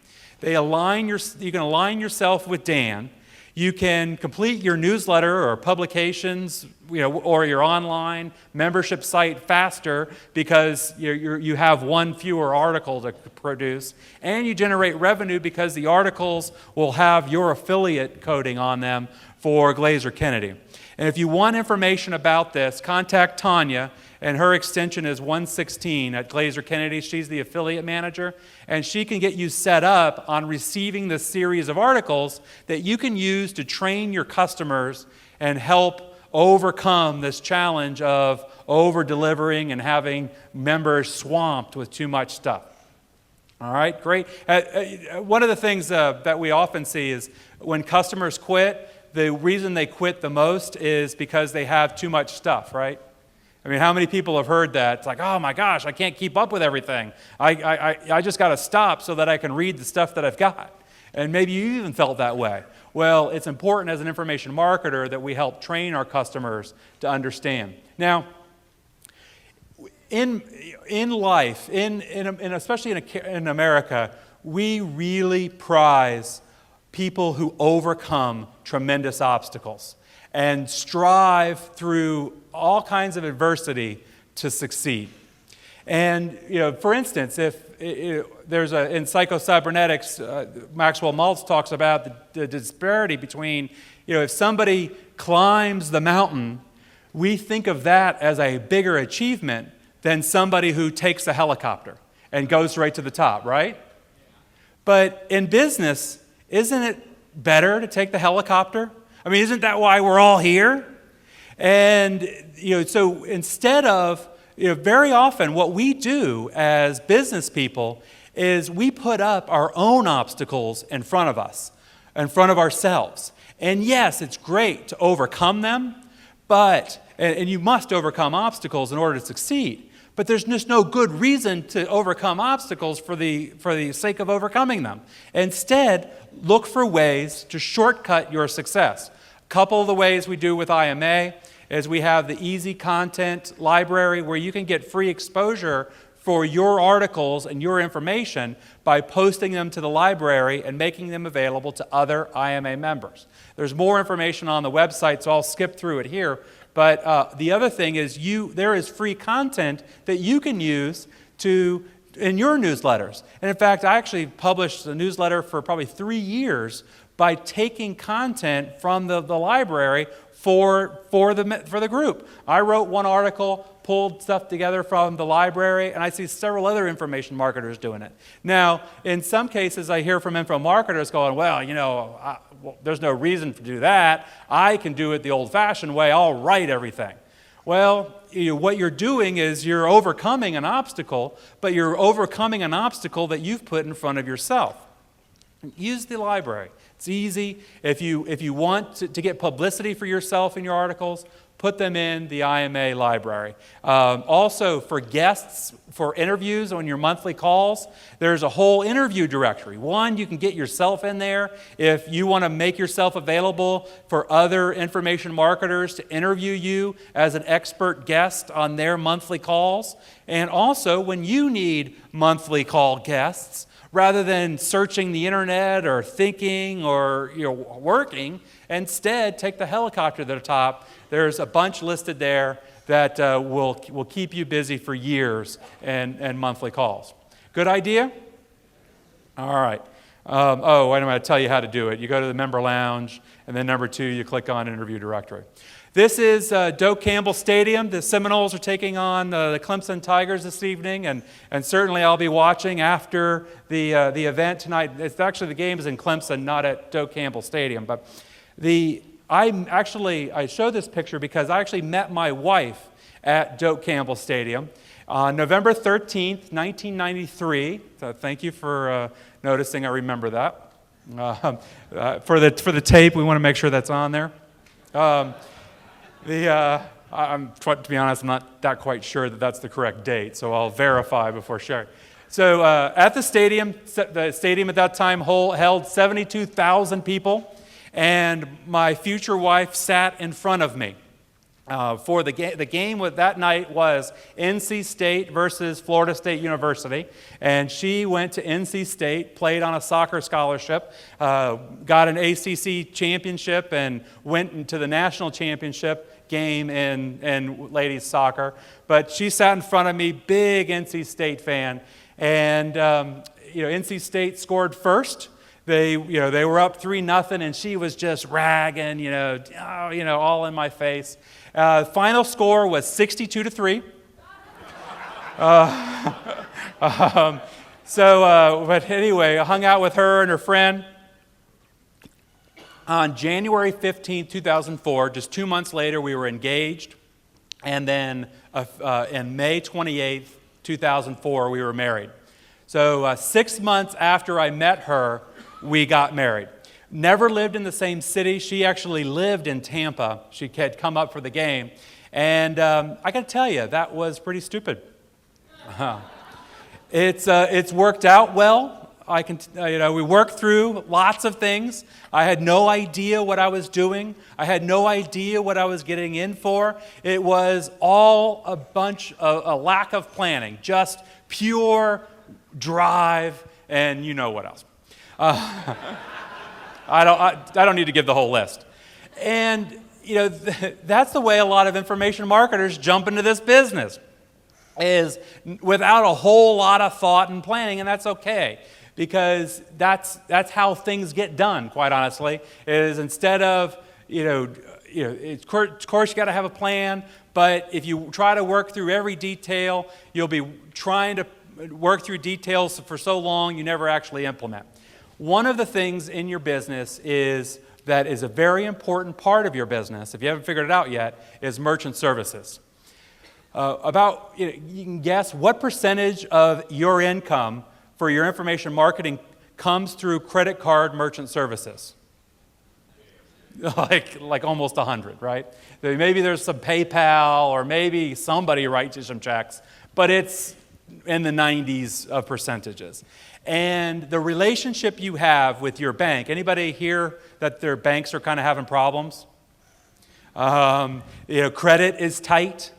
You can align yourself with Dan. You can complete your newsletter or publications, or your online membership site faster because you have one fewer article to produce, and you generate revenue because the articles will have your affiliate coding on them for Glazer Kennedy. And if you want information about this, contact Tanya, and her extension is 116 at Glazer Kennedy. She's the affiliate manager, and she can get you set up on receiving this series of articles that you can use to train your customers and help overcome this challenge of over-delivering and having members swamped with too much stuff. All right, great. One of the things that we often see is when customers quit, the reason they quit the most is because they have too much stuff, right? I mean, how many people have heard that? It's like, oh my gosh, I can't keep up with everything. I just got to stop so that I can read the stuff that I've got. And maybe you even felt that way. Well, it's important as an information marketer that we help train our customers to understand. Now, in life, especially in America, we really prize people who overcome tremendous obstacles and strive through all kinds of adversity to succeed. And, for instance, if there's in psychocybernetics, Maxwell Maltz talks about the disparity between, if somebody climbs the mountain, we think of that as a bigger achievement than somebody who takes a helicopter and goes right to the top, right? But in business, isn't it better to take the helicopter? I mean, isn't that why we're all here? And, so instead of, very often what we do as business people is we put up our own obstacles in front of us, in front of ourselves. And yes, it's great to overcome them, and you must overcome obstacles in order to succeed. But there's just no good reason to overcome obstacles for the sake of overcoming them. Instead, look for ways to shortcut your success. A couple of the ways we do with IMA is we have the easy content library where you can get free exposure for your articles and your information by posting them to the library and making them available to other IMA members. There's more information on the website, so I'll skip through it here. But the other thing is there is free content that you can use in your newsletters. And in fact, I actually published a newsletter for probably 3 years by taking content from the library for the group. I wrote one article, pulled stuff together from the library, and I see several other information marketers doing it. Now, in some cases, I hear from info marketers going, well, there's no reason to do that. I can do it the old-fashioned way. I'll write everything. Well, what you're doing is you're overcoming an obstacle, but you're overcoming an obstacle that you've put in front of yourself. Use the library. It's easy. If you want to get publicity for yourself in your articles, put them in the IMA library. Also, for guests, for interviews on your monthly calls, there's a whole interview directory. One, you can get yourself in there if you want to make yourself available for other information marketers to interview you as an expert guest on their monthly calls. And also, when you need monthly call guests, rather than searching the internet or thinking or working, instead take the helicopter to the top. There's a bunch listed there that will keep you busy for years and monthly calls. Good idea? All right. I'm going to tell you how to do it. You go to the member lounge, and then number 2, you click on interview directory. This is Doak Campbell Stadium. The Seminoles are taking on the Clemson Tigers this evening, and certainly I'll be watching after the event tonight. It's actually, the game is in Clemson, not at Doak Campbell Stadium. But I show this picture because I actually met my wife at Doak Campbell Stadium on November 13th, 1993. So thank you for noticing I remember that. For the tape, we want to make sure that's on there. To be honest, I'm not that quite sure that that's the correct date, so I'll verify before sharing. So at the stadium at that time held 72,000 people, and my future wife sat in front of me. For the game that night was NC State versus Florida State University, and she went to NC State, played on a soccer scholarship, got an ACC championship, and went into the national championship game in ladies soccer. But she sat in front of me, big NC State fan, and NC State scored first. They were up 3-0, and she was just ragging, all in my face. Final score was 62-3. But anyway, I hung out with her and her friend. On January 15, 2004, just 2 months later, we were engaged. And then in May 28, 2004, we were married. So 6 months after I met her, we got married. Never lived in the same city. She actually lived in Tampa. She had come up for the game. And I got to tell you, that was pretty stupid. It's worked out well. We worked through lots of things. I had no idea what I was doing. I had no idea what I was getting in for. It was all a lack of planning, just pure drive, and you know what else. I don't need to give the whole list. And, that's the way a lot of information marketers jump into this business, is without a whole lot of thought and planning, and that's okay, because that's how things get done, quite honestly, is instead of, of course you got to have a plan, but if you try to work through every detail, you'll be trying to work through details for so long you never actually implement. One of the things in your business that is a very important part of your business, if you haven't figured it out yet, is merchant services. You can guess what percentage of your income for your information marketing comes through credit card merchant services. Like almost 100, right? Maybe there's some PayPal, or maybe somebody writes you some checks, but it's in the 90s of percentages. And the relationship you have with your bank, anybody here that their banks are kind of having problems? Credit is tight,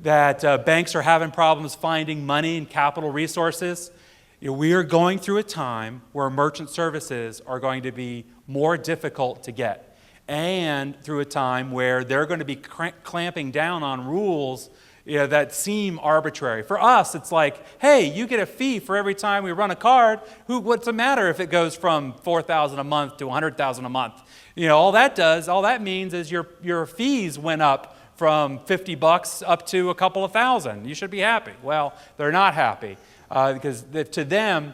that banks are having problems finding money and capital resources. We are going through a time where merchant services are going to be more difficult to get, and through a time where they're going to be clamping down on rules that seem arbitrary. For us, it's like, hey, you get a fee for every time we run a card. What's the matter if it goes from $4,000 a month to $100,000 a month? All that means is your fees went up from $50 up to a couple of thousand. You should be happy. Well, they're not happy because to them,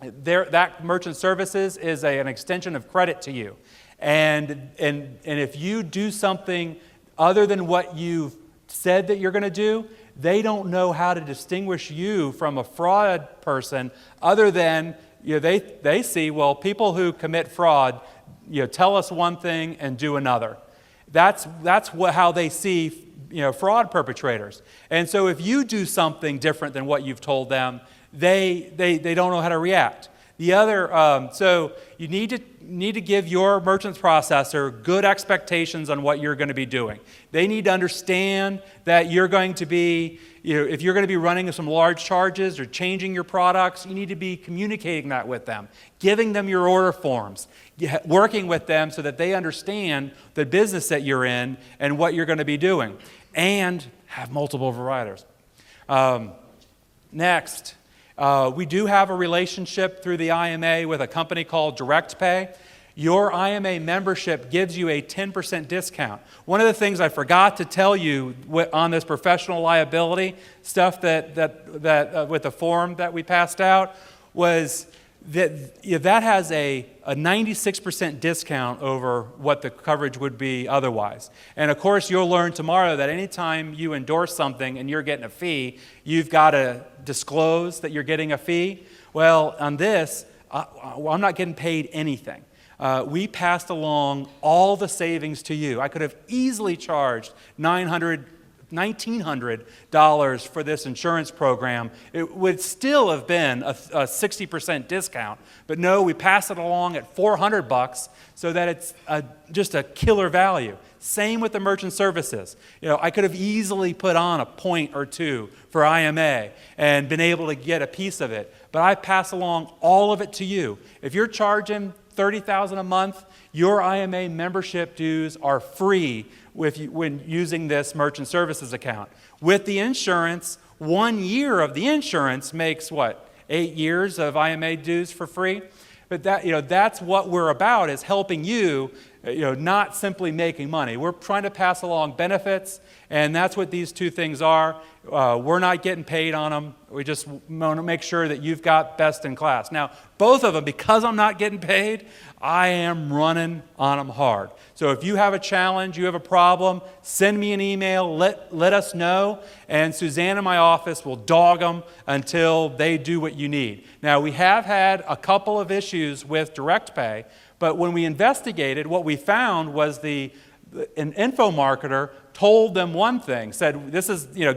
that merchant services is an extension of credit to you. And if you do something other than what you've said that you're going to do, they don't know how to distinguish you from a fraud person, other than they see, well, people who commit fraud tell us one thing and do another. That's how they see fraud perpetrators. And so if you do something different than what you've told them, they don't know how to react. So you need to give your merchants processor good expectations on what you're going to be doing. They need to understand that you're going to be, if you're going to be running some large charges or changing your products, you need to be communicating that with them, giving them your order forms, working with them so that they understand the business that you're in and what you're going to be doing, and have multiple providers. Next. We do have a relationship through the IMA with a company called DirectPay. your IMA membership gives you a 10% discount. One of the things I forgot to tell you on this professional liability stuff that with the form that we passed out was that has a 96% discount over what the coverage would be otherwise. And of course, you'll learn tomorrow that anytime you endorse something and you're getting a fee, you've got to disclose that you're getting a fee. Well, on this, I'm not getting paid anything. We passed along all the savings to you. I could have easily charged $1,900 for this insurance program. It would still have been a 60% discount. But no, we pass it along at $400 so that it's just a killer value. Same with the merchant services. I could have easily put on a point or two for IMA and been able to get a piece of it. But I pass along all of it to you. If you're charging $30,000 a month, your IMA membership dues are free when using this merchant services account. With the insurance, 1 year of the insurance makes what? 8 years of IMA dues for free? But that's what we're about, is helping you, not simply making money. We're trying to pass along benefits, and that's what these two things are. We're not getting paid on them. We just want to make sure that you've got best in class. Now, both of them, because I'm not getting paid, I am running on them hard. So if you have a challenge, you have a problem, send me an email, let us know, and Suzanne in my office will dog them until they do what you need. Now, we have had a couple of issues with direct pay, but when we investigated, what we found was an info marketer told them one thing, said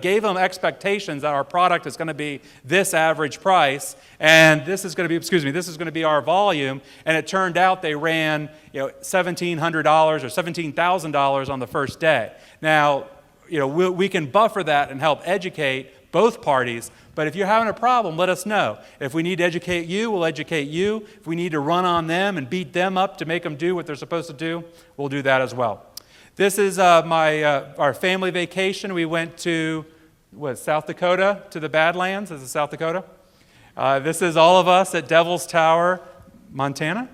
gave them expectations that our product is going to be this average price, and this is going to be our volume, and it turned out they ran $1,700 or $17,000 on the first day. Now, we can buffer that and help educate both parties, but if you're having a problem, let us know. If we need to educate you, we'll educate you. If we need to run on them and beat them up to make them do what they're supposed to do, we'll do that as well. This is our family vacation. We went to South Dakota, to the Badlands. This is South Dakota. This is all of us at Devil's Tower, Montana.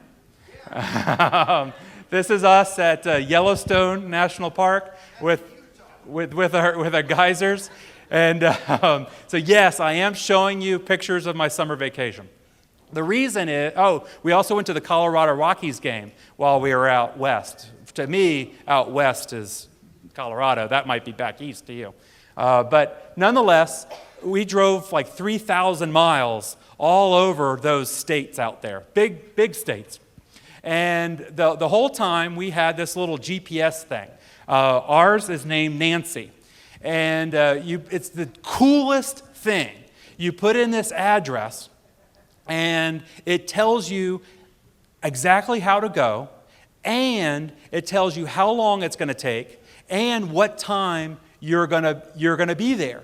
This is us at Yellowstone National Park with our geysers. And so yes, I am showing you pictures of my summer vacation. The reason is, we also went to the Colorado Rockies game while we were out west. To me, out west is Colorado. That might be back east to you. But nonetheless, we drove like 3,000 miles all over those states out there, big states. And the whole time we had this little GPS thing. Ours is named Nancy. And it's the coolest thing. You put in this address, and it tells you exactly how to go, and it tells you how long it's going to take, and what time you're going to be there.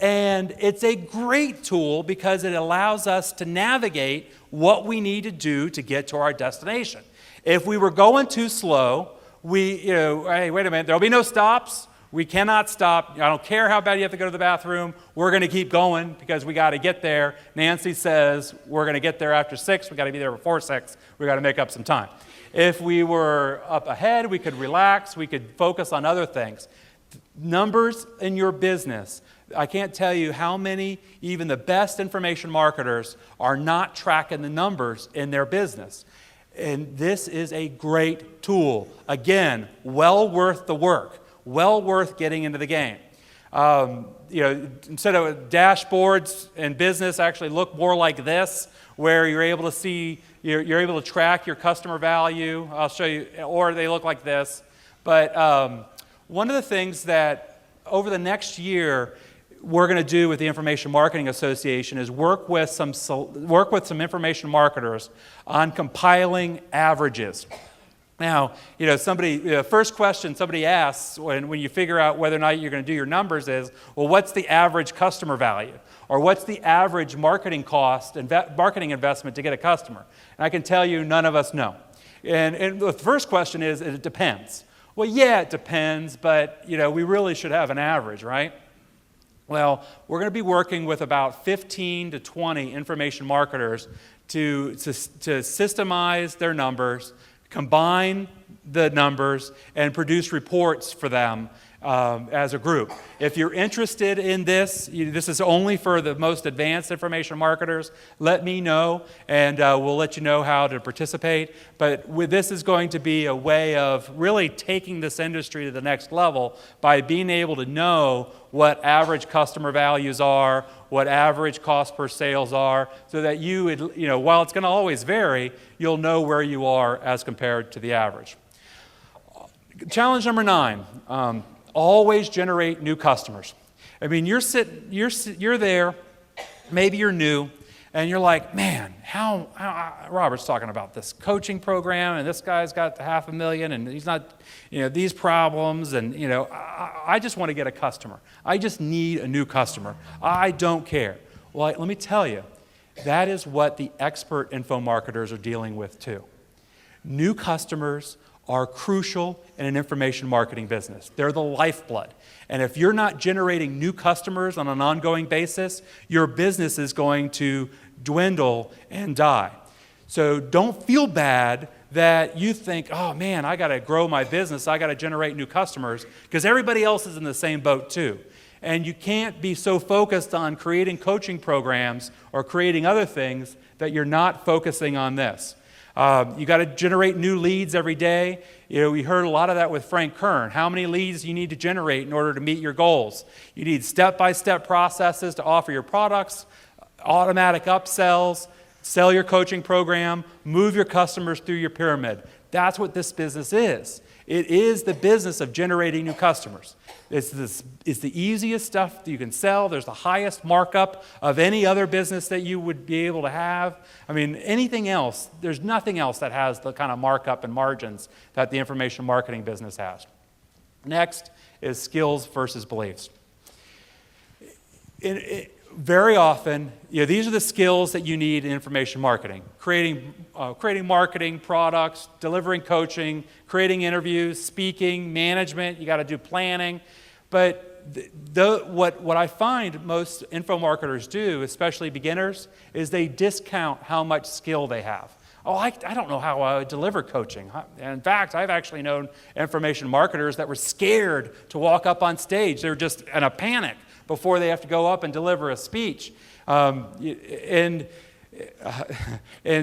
And it's a great tool because it allows us to navigate what we need to do to get to our destination. If we were going too slow, hey, wait a minute, there'll be no stops. We cannot stop. I don't care how bad you have to go to the bathroom. We're going to keep going because we got to get there. Nancy says we're going to get there after 6. We got to be there before 6. We got to make up some time. If we were up ahead, we could relax. We could focus on other things. Numbers in your business. I can't tell you how many, even the best information marketers, are not tracking the numbers in their business. And this is a great tool. Again, well worth the work. Well worth getting into the game. Instead of dashboards in business actually look more like this, where you're able to see, you're able to track your customer value. I'll show you, or they look like this. But one of the things that over the next year we're going to do with the Information Marketing Association is work with some information marketers on compiling averages. Now, first question somebody asks when you figure out whether or not you're going to do your numbers is, well, what's the average customer value? Or what's the average marketing cost and marketing investment to get a customer? And I can tell you none of us know. And the first question is, it depends. Well, yeah, it depends, but we really should have an average, right? Well, we're going to be working with about 15 to 20 information marketers to systemize their numbers, combine the numbers, and produce reports for them as a group. If you're interested in this, this is only for the most advanced information marketers, let me know, and we'll let you know how to participate. But this is going to be a way of really taking this industry to the next level by being able to know what average customer values are, what average cost per sales are, so that you would, while it's going to always vary, you'll know where you are as compared to the average. Challenge number 9. Always generate new customers. I mean, you're there, maybe you're new, and you're like, man, how Robert's talking about this coaching program, and this guy's got $500,000, and he's not, these problems, and I just want to get a customer. I just need a new customer. I don't care. Well, let me tell you, that is what the expert info marketers are dealing with too. New customers are crucial in an information marketing business. They're the lifeblood. And if you're not generating new customers on an ongoing basis, your business is going to dwindle and die. So don't feel bad that you think, oh man, I got to grow my business, I got to generate new customers, because everybody else is in the same boat too. And you can't be so focused on creating coaching programs or creating other things that you're not focusing on this. You got to generate new leads every day. We heard a lot of that with Frank Kern. How many leads you need to generate in order to meet your goals? You need step-by-step processes to offer your products, automatic upsells, sell your coaching program, move your customers through your pyramid. That's what this business is. It is the business of generating new customers. It's the easiest stuff that you can sell. There's the highest markup of any other business that you would be able to have. I mean, anything else, there's nothing else that has the kind of markup and margins that the information marketing business has. Next is skills versus beliefs. Very often, these are the skills that you need in information marketing. Creating marketing products, delivering coaching, creating interviews, speaking, management. You got to do planning. But what I find most info marketers do, especially beginners, is they discount how much skill they have. Oh, I don't know how I would deliver coaching. In fact, I've actually known information marketers that were scared to walk up on stage. They were just in a panic before they have to go up and deliver a speech. And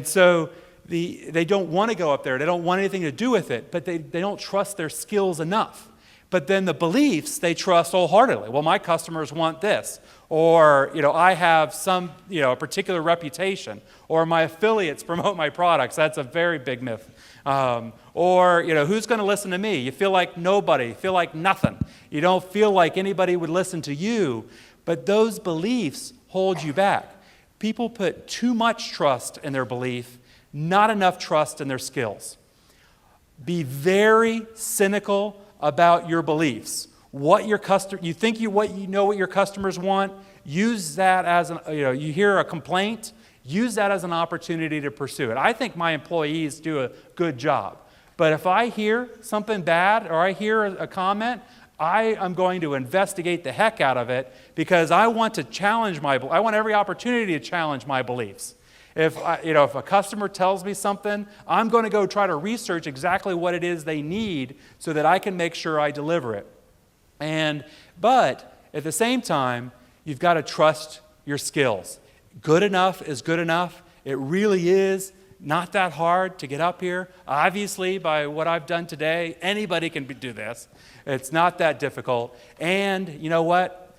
so they don't want to go up there. They don't want anything to do with it, but they don't trust their skills enough. But then the beliefs, they trust wholeheartedly. Well, my customers want this. Or, I have some, a particular reputation. Or my affiliates promote my products. That's a very big myth. Or, who's going to listen to me? You feel like nobody, feel like nothing. You don't feel like anybody would listen to you. But those beliefs hold you back. People put too much trust in their belief, not enough trust in their skills. Be very cynical about your beliefs. What your what your customers want, use that as you hear a complaint, use that as an opportunity to pursue it. I think my employees do a good job. But if I hear something bad or I hear a comment, I am going to investigate the heck out of it because I want to I want every opportunity to challenge my beliefs. If a customer tells me something, I'm going to go try to research exactly what it is they need so that I can make sure I deliver it. But at the same time, you've got to trust your skills. Good enough is good enough. It really is not that hard to get up here. Obviously, by what I've done today, anybody can do this. It's not that difficult. And you know what?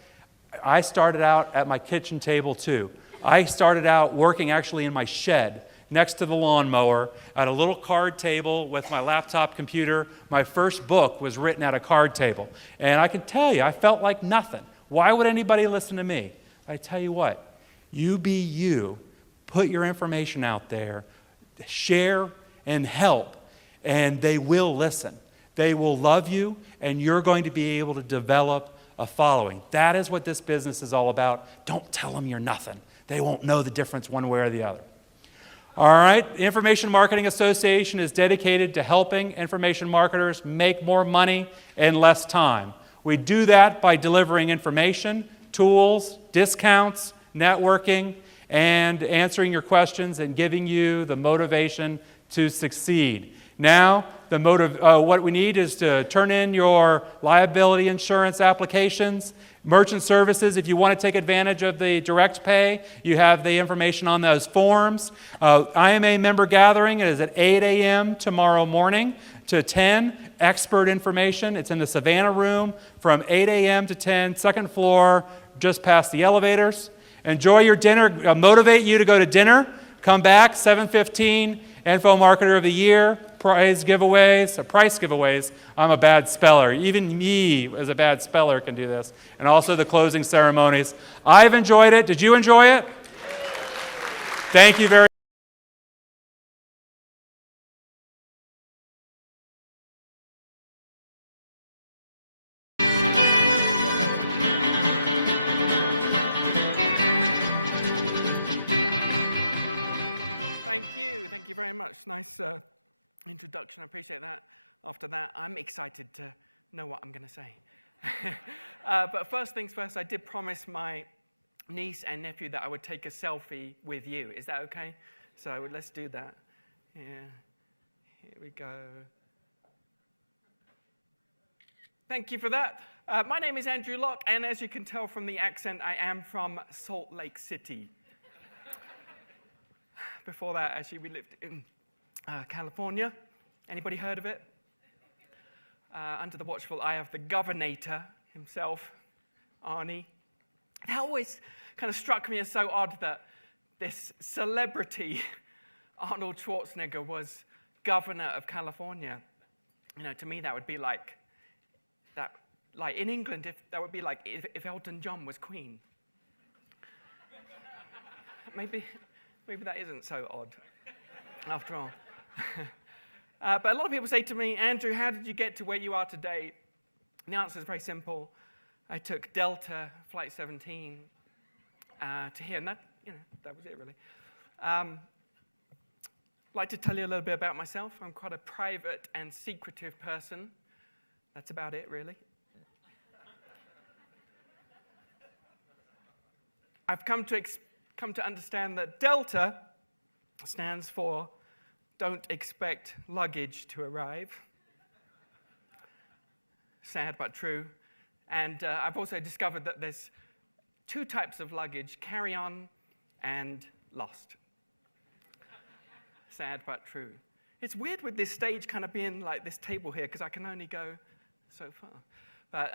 I started out at my kitchen table too. I started out working actually in my shed next to the lawnmower at a little card table with my laptop computer. My first book was written at a card table. And I can tell you, I felt like nothing. Why would anybody listen to me? I tell you what, you be you. Put your information out there. Share and help. And they will listen. They will love you, and you're going to be able to develop a following. That is what this business is all about. Don't tell them you're nothing. They won't know the difference one way or the other. All right, the Information Marketing Association is dedicated to helping information marketers make more money in less time. We do that by delivering information, tools, discounts, networking, and answering your questions and giving you the motivation to succeed. Now, what we need is to turn in your liability insurance applications. Merchant services, if you want to take advantage of the direct pay, you have the information on those forms. IMA member gathering is at 8 a.m. tomorrow morning to 10. Expert information, it's in the Savannah room from 8 a.m. to 10, second floor, just past the elevators. Enjoy your dinner. Motivate you to go to dinner. Come back, 7:15, Info Marketer of the Year, price giveaways. I'm a bad speller. Even me, as a bad speller, can do this. And also the closing ceremonies. I've enjoyed it. Did you enjoy it? Thank you very much. Thank you very much. Nice introduction. I appreciate that. After that, I'm excited to know what I'm going to say. But first things first, I did promise my niece and nephew that I would take a selfie with you. Is that okay? So let's do that. Yeah. Here we go. Thank you for that. My name is Andrew Locke, and as you can tell from the accent, I am from Salt Lake City. Before that, actually, we lived in California. Anybody heard of it? Under the watchful eye of the governator himself, Arnie. That always kind of struck me as so odd that this celebrity, Arnold Schwarzenegger, was governor of California. You know, to me, that would be like that. Like in England, that would be like if Elton John was Queen. Maybe that isn't so odd, after all. But a lot of people say to me, Andrew, how did you get to where you are today? And the answer is very simple. I took Delta Flight 17 to here, and that was it, really. I'd like to tell you a little bit about myself. I'm quite a private and secretive person. That's about it, really. I've come to understand that Delta stands for Don't Expect Luggage to Arrive. Sad but true. And I've also discovered that there's two types of luggage, carry-on and lost. Sad but true. It's weird with this stage kind of being like this table here, because I can only go so far. But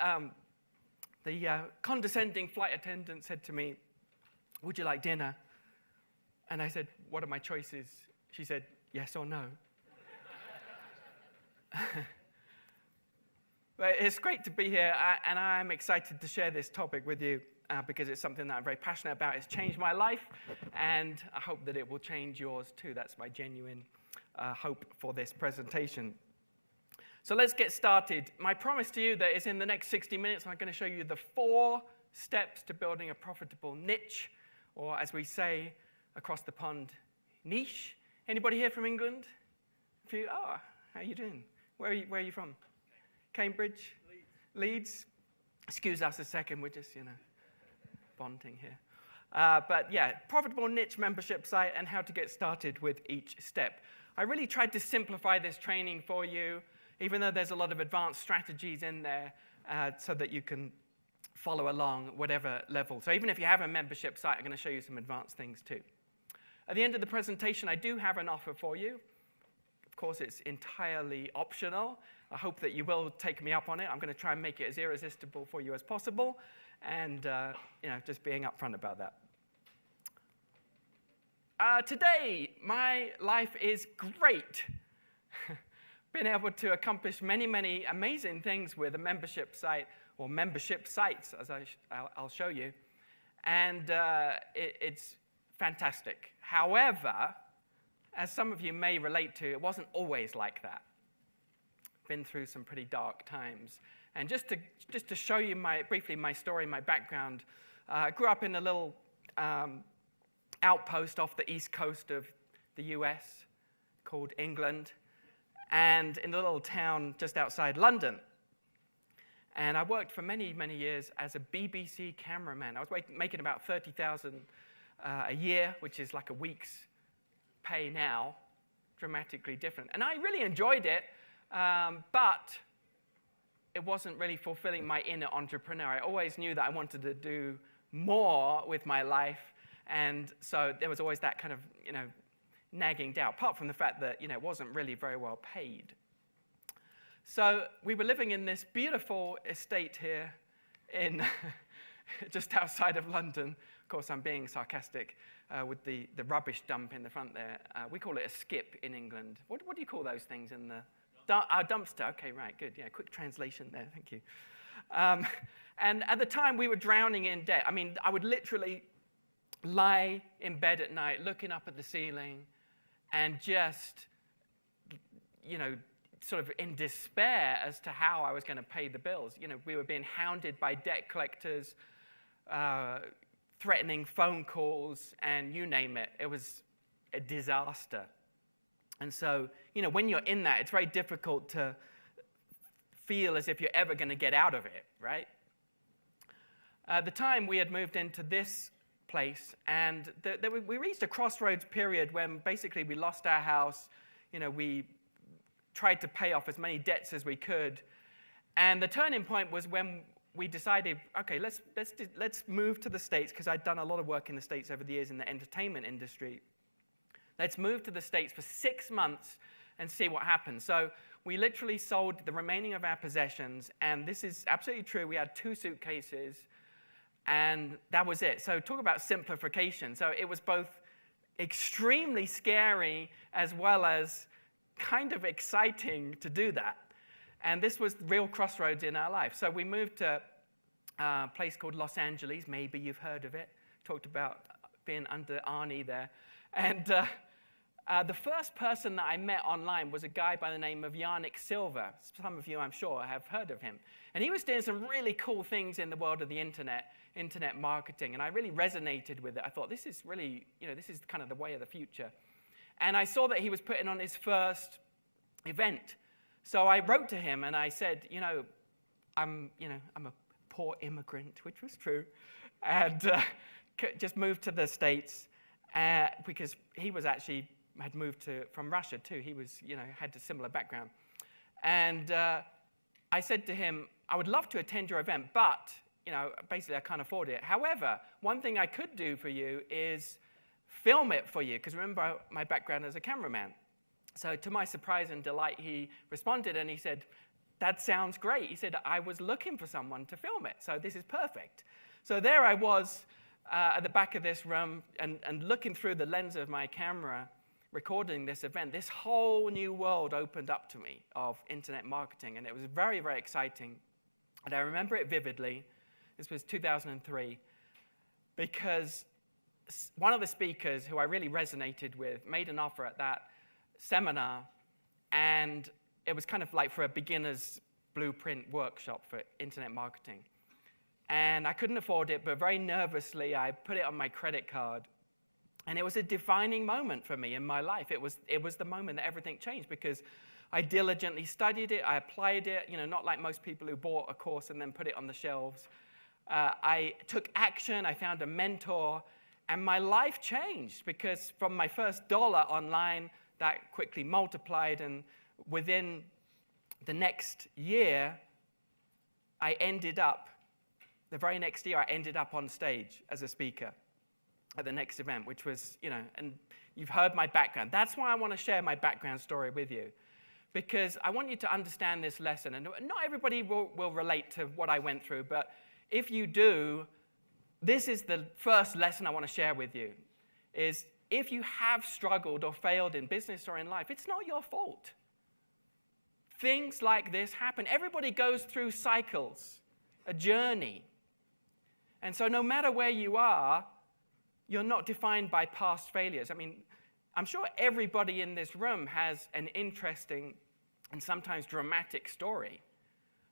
the condescending flight attendant said to me, "Would you like dinner?" And I said, "What are my choices?" She said, "Yes or no." But it's great to be here, and I'm excited to share this topic with you because it's something that I'm very passionate about. It's changed my life, and I hope that it will change yours too. That's my genuine hope for this presentation. So let's get started. My promise to you that is in the next 60 minutes, I'm going to show you the 4 steps to building a profitable niche, or as we say across the pond, niche. Anybody here from England? A few? Oh, how are you doing? Where are you from? Cambridge? Leeds? Excuse us a second, we're just, bonding here. But yeah, profitable niche membership site and how to get started with each step. I really tried to simplify this training for you, even though there's a lot of advanced strategies in there so that you can follow along whatever level. So even if you have a membership site, I'm going to show you some advanced things too. At the end of the presentation, I do have an offer for you. Of course, it's entirely optional. I hope that you will take me up on it. I'm going to try and make it as irresistible for you as possible, and just being upfront about that. Today, my life is great. Been able to accomplish many, many amazing things with a membership site, or membership sites, as I'll show you, and it's fantastic. However, as some of you may relate to, it wasn't always like that. Been through some pretty dark times. And just to show you briefly my story, my background, I grew up in a little outpost off the east coast of the US called England, and in a little town just outside London. And I worked for many, many years as a BBC cameraman. I was making about $30,000 a year, which is like a week's pay now, dramatically different. And I really enjoyed it, but it wasn't really fulfilling my inner entrepreneur. I always knew that I wanted to do more with my life, and so there was always that kind of, nagging doubt, apart from the fact that, it wasn't really very well paid. So we were living in this beautiful estate here in just outside of London. Of course, I'm being sarcastic with the rubbish dump in the front there. We call it a skip in England. What do you call those things in the... dumpster. Okay, right, good. Yeah, quick translation there. Thank you. And at the time, we were drowning in debt. I mean, I would literally lie in bed at night, looking up at the ceiling, and just, sort of in despair as to how I was going to pay the bills. We were being hounded by debt collectors, threatening phone calls, and you name it. It was a disaster. And so, when you're in that, it's very difficult to feel as if you're ever going to get out of it, right? At the time, we had moved into this place, and we reached a crossroads period when basically we lost our house. We tried to pay off as many debts as we could. And the turning point was when we decided, okay, let's move to the States, because I'd done a lot of work in the States over the years in the entertainment industry. Let's move to the States for 6 months and see what happens. So we literally sold the remaining of our possessions, and this is absolutely true. We had 2 suitcases, and that was it. So talk about simplification. So it was both extremely scary as well as kind of exciting to do that. And this was the real crossroads in our life. So we moved to a place called Los Angeles. Maybe you've heard of it. Talked about being under Arnie there. And the first person that I met online was a guy by the name of Yannick Silver. Some of you, I'm sure, have heard of him. And he was doing some really cool things in the world of the internet marketing. And I really resonated with it. I thought, this is really, this is kind of the way of the future. And I saw that he was putting on his first event. So I wrote to him and I said, I'm a poor immigrant, which was true, and just moved to the States because he was actually had moved from Russia too. He was, had a similar background. And I said to him, I would love to attend your event, but, basically I can't afford it. However, one thing I could do for you is film it for you, because remember my background as a cameraman. So to my surprise and delight, he responded and he said, that sounds great. He said, I was looking for someone to film it, so this is perfect. So there I was at the back of this room and looking through the lens of my camera, recording this event. This whole new world opened up to me of internet marketing, and it was very, very exciting. And I remember it vividly. This was 2003, because one of the speakers who I really resonated with made an offer at that seminar, and it was kind of like for a beginner's blueprint workshop for internet marketing. And I couldn't afford it, but very nervously, I put it on my credit card. And it was a defining moment for me in my life. It was the moment that everything changed, because I diligently studied it, I applied it, not like most people who bought a course and then put it on the shelves. I took action, I found a mentor, and my life changed, because from my first dollar online, that quickly multiplied, and within the next year, the very next year, I ended up on stage as a speaker at the next event, which was, and you've heard my background. That's why I want to share my background story with you, because I want you to understand this lesson. And not everybody will relate to what I went through, but if you do, this is the first lesson I want to share with you, is if you have struggled or failed in business or in life, it's not your fault. Things like this happen. Everybody goes through cycles, a journey. And so no matter where you are, you're not defined by past failures. I mean, I'm sure everybody in this room has an interesting and sometimes dramatic story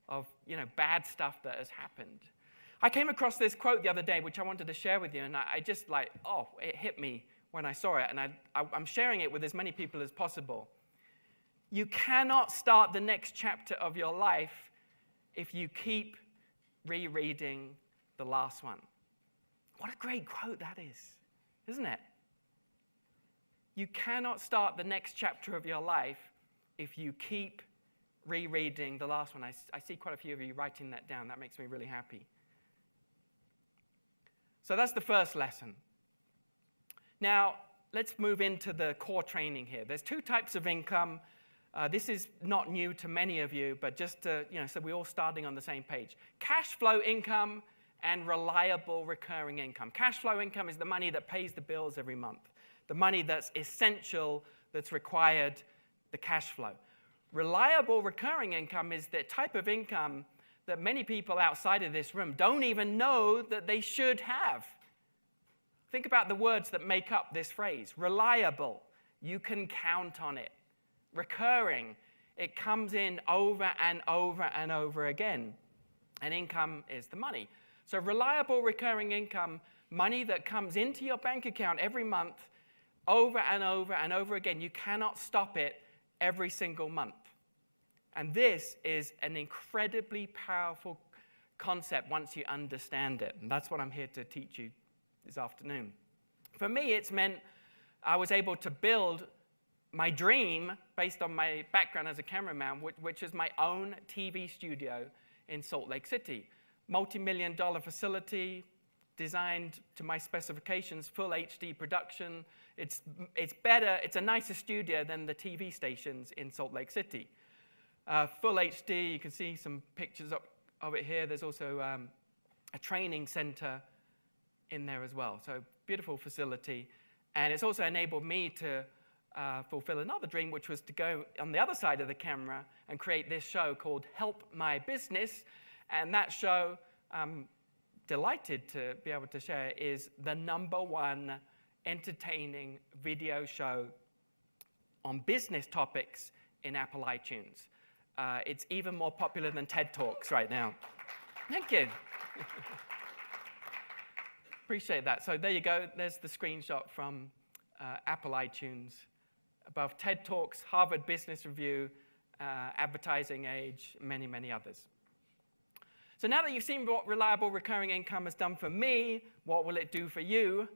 of, bad stuff that has happened. I came across this quote the other day, which I wanted to share with you, and I just it hit me when I saw it, and I'm sharing it with as many people as possible. You cannot start the next chapter of your life if you keep rereading the last one. What a great quote that is, isn't it? You cannot start the next chapter of your life if you keep rereading the last one. I see quite a few of you writing that down. That makes me really happy. So that's the first lesson. Now, let's move into the core training here. There's two types of income. This is not new to many of you, but just to, so we're all starting on the same page. Cash flow income and reliable recurring income. Cash flow income is the money that pays the bills every month, the money that's essential, that's required, the cash flow. Reliable recurring income is the type of income that many people outside of this room don't even know that they should have. Think about the words that make up this phrase. Reliable, you can count on it. Recurring, it comes in over and over and over again. And income is the money. So reliable recurring income, money that comes into your bank account every month, over and over and over again. You cannot stop it every single month. And this is an incredibly powerful concept once you understand it. And that's what I'm here to teach you this afternoon. For me, it's meant I was able to build my dream based on my background as a cameraman, which is my own TV studio in Salt Lake City. Multi-million-dollar facility, designed to my specifications, full HD production. It's better, it's a nicer studio than the TV stations in Salt Lake City. Full HD, you can see some pictures of it here. There's also a training center in there as well. So beautiful facility. And it's also enabled me to fulfill another dream, which was to go on the other side of the camera and create this show called Help My Business. And that show, I'm delighted to be able to share, is the #1 entertaining video show on business topics in Apple iTunes. It's even more popular than TED Talks right now. Thank you. Appreciate that. So there you go. There's the screenshot from Apple iTunes. Above TED Talks, Harvard Business Review, Advertising Age, many, many others. So now that you've seen what reliable recurring income has done for me, what will it do for you?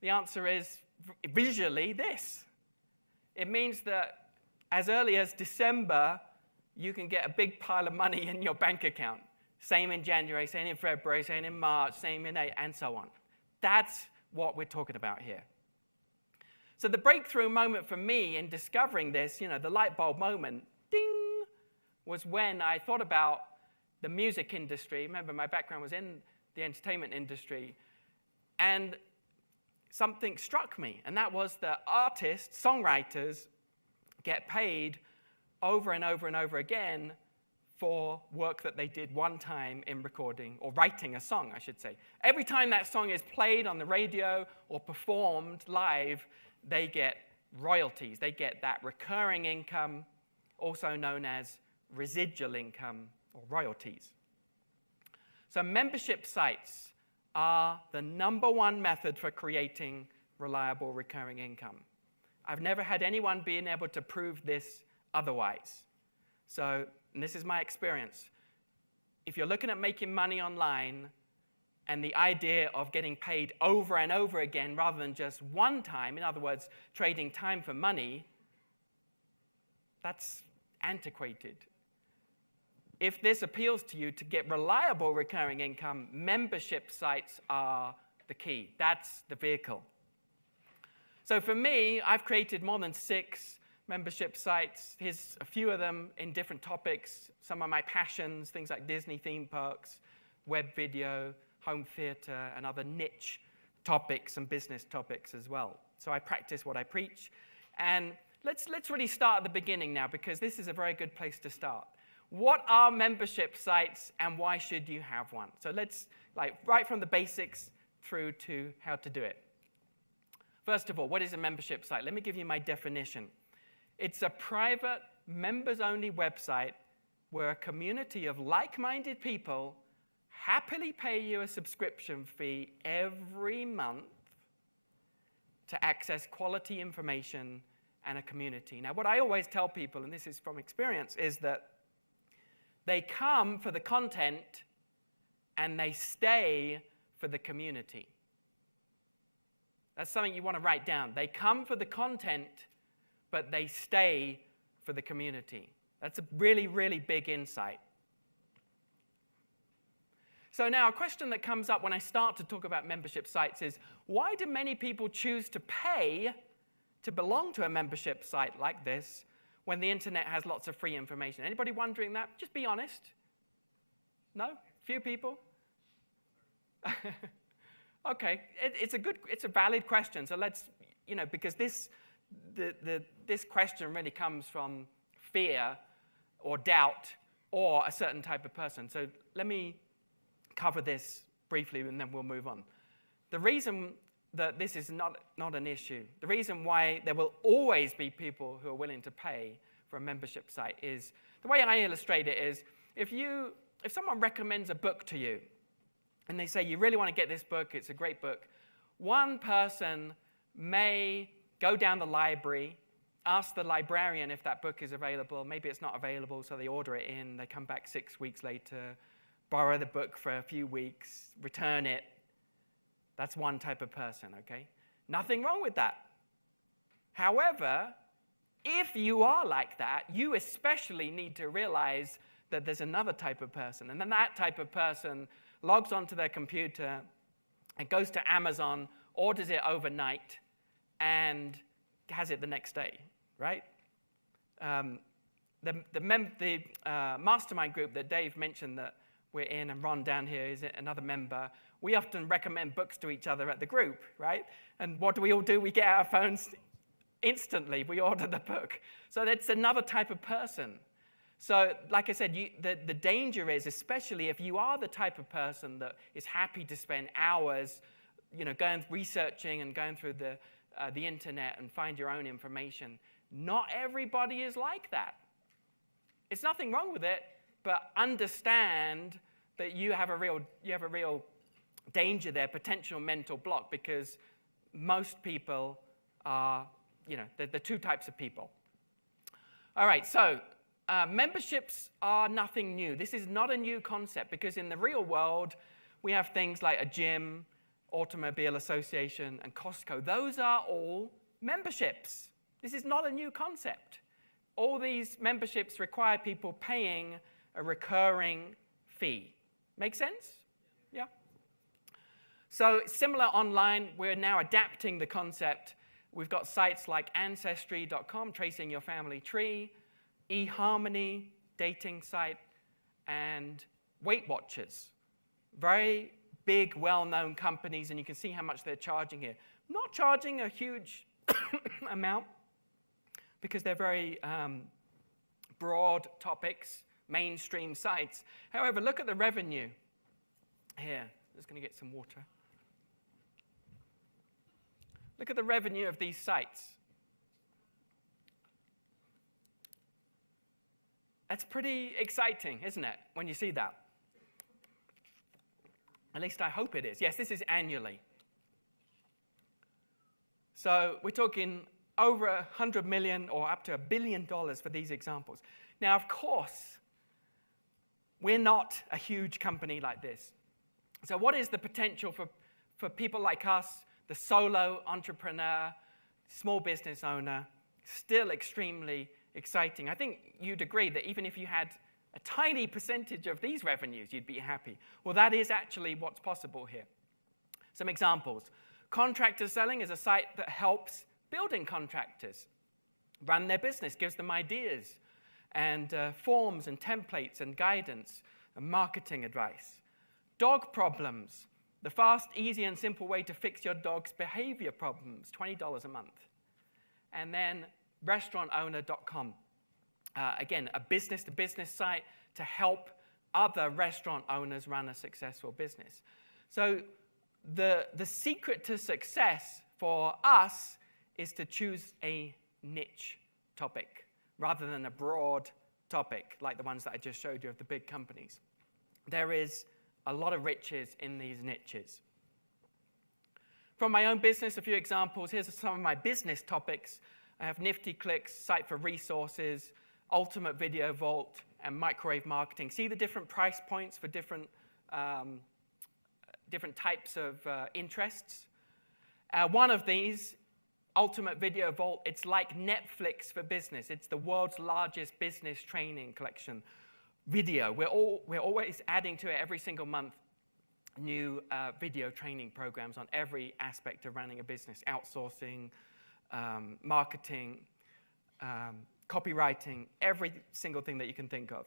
The answer is visually this. It means that as early as December, you can get a big pile of money in your bank account. Same in January, same in February, same in March, same in April, and so on. That's what we're talking about here. So the breakthrough moment for me in discovering this, the light bulb moment, ding, was when I thought about the music industry. Remember, my background was in the entertainment industry. And something struck me, and that was that artists, songwriters, get paid over and over and over again for work that they did one time in recording, or writing a song, I should say. Every time that song is played on the radio or performed live, they get royalties. They get that recurring income, also known as residual income or royalties. So membership sites are the #1 method for creating reliable recurring income. I've never had anyone being able to prove this otherwise. So, and this is my experience. If you're looking at making money online and the idea of getting paid over and over again rather than just one time, in other words, trading time for money, that's antiquated. If this appeals to you to get reliable recurring income, membership sites are the key. That's the vehicle. So for me, I've created more than 6 membership sites. Here's a few of them in different topics. Some of my passions, things like Disney theme parks, web video, home theater, and other niche topics and business topics as well. So I practice what I preach. And let's really start at the beginning now, because this is a very good place to start. What are membership sites and why should you have one? So let's, right from the basics through to how to do it. First of all, what is a membership site? Let me give you my definition. It's a private, members-only website where a community of like-minded people happily pay you a subscription fee every month to access quality information and a community. Now, what I always tell people, and this is from experience, is that they come for the content and they stay for the community. That's something you want to write down. They come for the content, but they stay for the community. That's a really, really big insight. So now a question that comes up when I start to talk about membership sites is, why do many people choose to pay to belong to a membership site like this when the internet has lots of free information? Anybody wondering that? Just be honest. No? Few people? Okay, it's a valid question. So let's, because this question really comes from fear or doubt or a certain type of person. So let me cover this briefly and then we'll move on. The reason that this is not an issue, the reason why there will always be people who are willing to pay for a membership site is, the way I illustrate it is, if someone recommends a book to you, and they say, you really want to get this book, it's a great book, one person may go down the library, ask the librarian if that book is available. Maybe it's not available, so they order it in. They come back 6 weeks later, borrow the book for a few weeks, return it. That's one type of person, okay? Nothing wrong with that. However, if you are like that, you especially need to realize that there's another type of person. And then that type of person logs onto their computer and goes to Amazon, orders it overnight, and has it the next day, right? The mastermind group that Dave mentioned that we're in, and Ron down here is another member, we often recommend books to each other at the group, right? And what do we all do? We get our phones instantly. We order the book. So that's another type of person. So like I said, the danger is, especially if you are the type of person that is happy to spend hours going researching and going through the internet and find your own information, not everybody is like that. It's nothing wrong with it, but understand that you have a real danger there, potential mental block, because most people are, the two types of people. All right, so memberships are nothing new. This is not a new concept, because in the real world, we have things like a gym, automobile association, and Costco. Those are all memberships. This is not a new concept. All these memberships require people paying a recurring fee. Make sense? Yeah? So similar online, we're now adapting the concept. We've got sites like Ancestry.com, tracing your family tree, eHarmony, dating site, and Weight Watchers. Very big, well-known companies, and you can see how much they're charging here. Not charging a huge amount, because they're very broad topics, mainstream sites. However, look at the revenue here. I'm just going to get some water. Look at the revenue of these sites. That's pretty exciting, isn't it, when you see that? At least I hope it is. Yes, this is annually. So we're talking over $100 million or up to $1 billion for these examples. Now, of course, we're not a huge company like this. So what is the potential for people like us, the solo entrepreneur, small business owner? Still extremely exciting. I think you'd agree that even if you had a tiny percentage of these revenues, you'd be happy. Well, that is actually what's possible here. Some examples. Contractor Selling is a site that helps building contractors run their business, gives them ideas and forms and templates and guidance and marketing advice. Dog Problems, the fast, easy, and simple way to fix your dog's behavior problems, $20 a month. And then restaurantowner.com. Again, a business-to-business site to help other restaurant owners run a successful business. So the secret to success for us is to choose a niche topic rather than a broad topic like the ones that I just showed you of the big companies. There is a lot of riches in these niches. From my own business, a few examples. Here's some of my business topics. I have Nifty Clicks, Site for Resources, Ultimate Video Vault, and Microwave Marketing. See the different price points for different types of interests? One of these, Ultimate Video Vault, it's like Netflix for business. It's the world's largest business training collection video. We're always adding to it every single month new video training programs on every aspect of running a business, outsourcing, marketing, copywriting, every single thing that you can think of.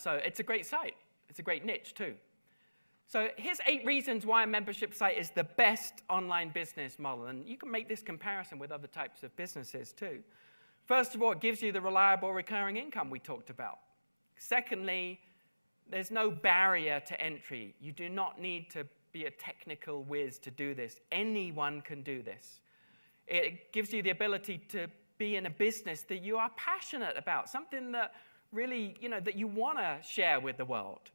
So it's a great site. It's a great niche too. So here's 8 reasons why a membership site is the best online business model. And you can make this comparison with other types of businesses too. First of all, it gives you the reliable recurring income we talked about. Secondly, there's no barrier to entry. You do not need to be a technical whiz to do this. Anyone can do this. It gives you the ability to be in a business that you are passionate about, something that really, that you want to share with the world.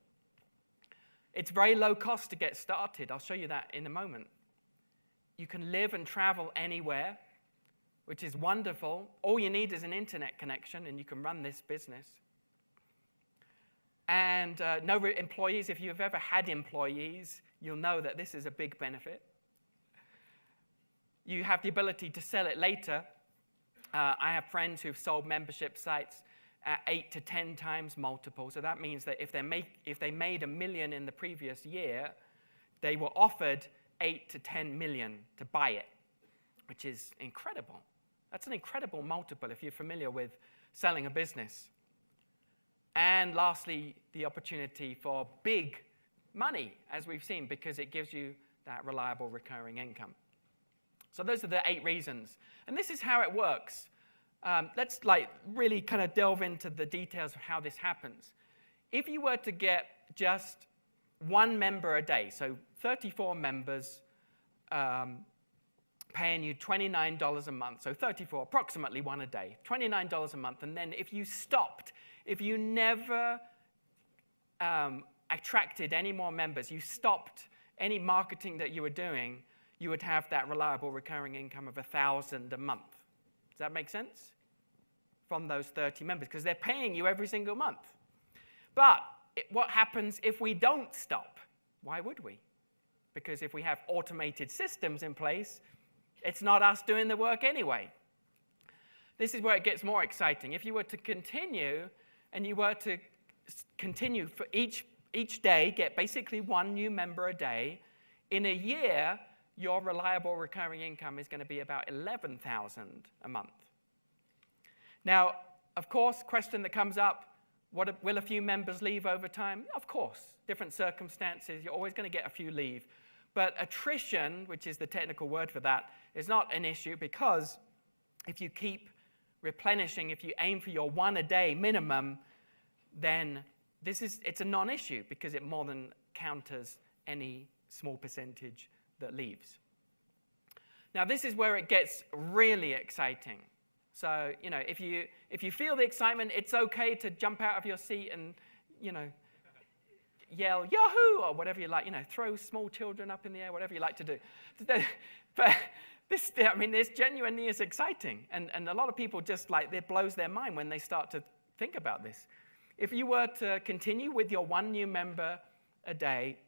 It's very low cost to get started. I'll show you that in a moment. You can live and travel anywhere, which is wonderful. All you need is an internet connection, and you can run this business. And no employees. If you've ever had employees, you'll know that this is a big benefit. You have the ability to sell it later. I have friends who've sold membership sites at 8 to 10 times multiple. So that means that if they made $1 million in the previous year, they were offered 8 to 10 million to buy it, which is incredible. That's an incredible multiple if you're familiar with selling a business. And lastly, the opportunity for big money, as we've seen, because it gives you that reliable recurring income. So those are the 8 reasons. And this is how it works. Let's really kind of delve into the details of how this happens. If you were to get just 1 member a day, so 34 members paying you $29 a month, so 34, approximately 1 a day, $29 a month, and then if you never attracted any more members, you stopped any marketing that you were doing, you would have that reliable recurring income of $1,000 a month. Does that make sense? From those 30 members, because they're paying you every single month. But what happens if we don't stop? Why would we? Because if we have automated systems in place, it's not us doing the work anyway. This is where it gets more exciting. If you were to continue, and you were to continue for each day, get basically 1 new member a day, in a year, your reliable recurring income is going to be about $11,000 a month. Now, of course, question that comes up, will a few members leave over time? Of course, different circumstances, you're always going to get a few leave. But attrition, which is the technical word for that, is not an issue, because if you keep replenishing, if you aim for your 1 a day minimum, then it's a non-issue, because it more than counters any small percentage that leaves. Now, this is where it gets really exciting. So, if you feel the excitement, it's okay to jump out of your seat and, yell Yahoo or whatever you like. Throw small children up in the air, whatever you like to do. But this genuinely is exciting, and a lot of people just it blows their mind when they start to think about this. If you were to continue with your 1 new member a day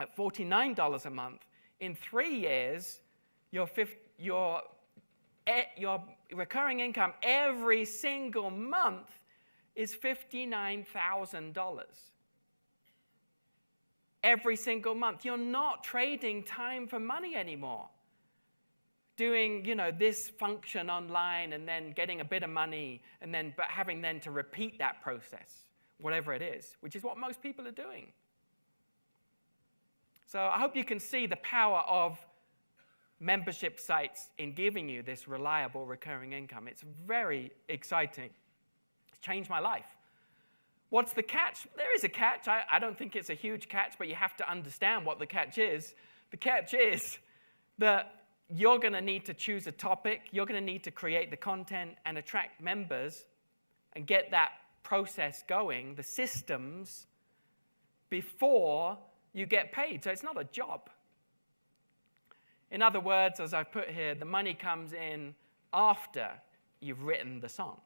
at $49 a month, in 3 years, your recurring income every single month is $59,000. Every single month. You're not trading time for money anymore. Doing, this function online and then getting a bit of money but having then to repeat that process, whatever it is, which is what most people are doing. So I hope you can see the power of membership sites in giving you this reliable recurring income. It's very exciting. It's changed my life. What's the catch? There is a catch. I don't think it's a huge catch, but you have to understand what the catch is. The catch is that you're going to need to choose a topic. You're going to need to create the content and attract members and get that process going, the systems, before you get paid. So it's not a job. In other words, as I put here, the money comes in after you've written the song.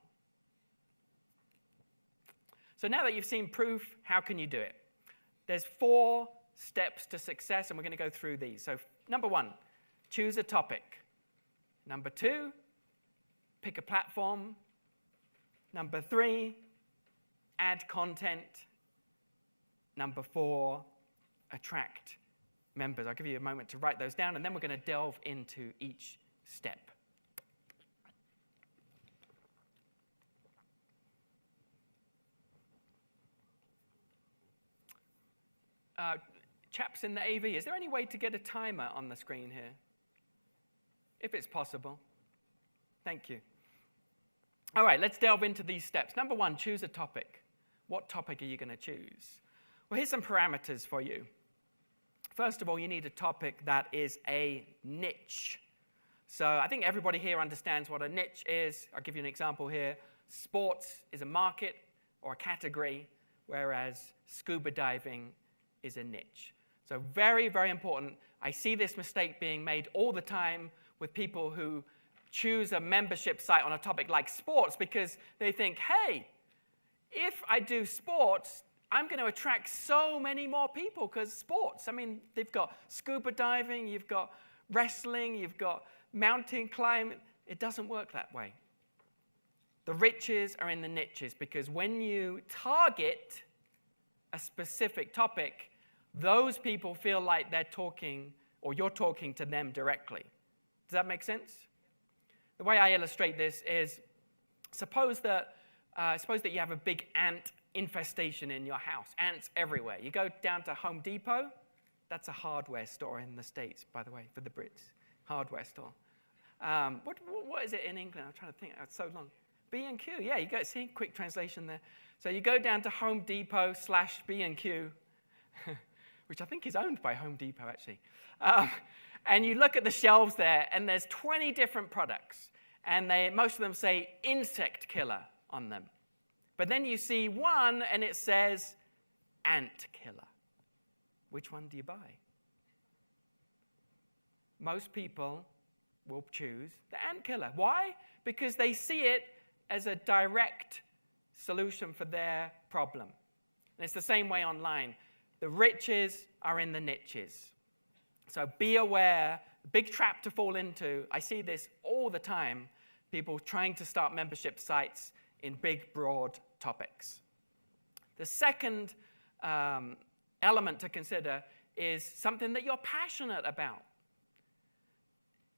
So now that you've seen proof, how can you do it? There's 4 steps to success, and we're going to go through these. So number 1, choose a topic. Number 2, pick a platform. Number 3, add content. Number 4, attract members. I'll give you a moment to write those down, and then we're going to delve into each step. Chaps in the AV, is there any way to get a timer on the screen here? If it's possible. Thank you. All right, let's delve into these steps. Number 1, choose a topic. What topic are you going to choose? Well, here's some parameters for you. First of all, you need a topic that is a niche. So I think everybody here understands what a niche is. I'll give you an example here. Sports is a market or a category, whereas scuba diving is a niche. So very, very important. I see this mistake being made all the time with people who choose a membership site on a topic like sports because they think, hey, if I do sports, I'm going to attract so many more people because sports. I mean, they've got scuba diving, you've got wrestling, you've got mountain climbing. It doesn't work that way. The riches are in the niches because when you target a specific topic, those people feel like they're talking or you're talking to them directly. Does that make sense? The way I illustrate this is suppose that you have a big ant infestation in your house. Ants everywhere. You go down to Home Depot. That's a hardware store in the States, by the way, for the Brits. Hardware store. What is it in England? I'm trying to think. It's so long. B&Q. Yeah, you go. See, quick translation there. So you go down to Home Depot / B&Q, which I think is owned by Home Depot, actually. And you look at the shelves there, and there's 20 different products. And most of them say insect killer on them. But then you see one, and it says ant killer. Which one do you buy? Most people will choose the ant killer. Why? Because they see it as a direct solution for their problem. And it's the same way online. The riches are in the niches. So be aware, big trap to fall into. I see this all the time, people trying to start membership sites in big, broad topics. The second element to consider is something that you're passionate about.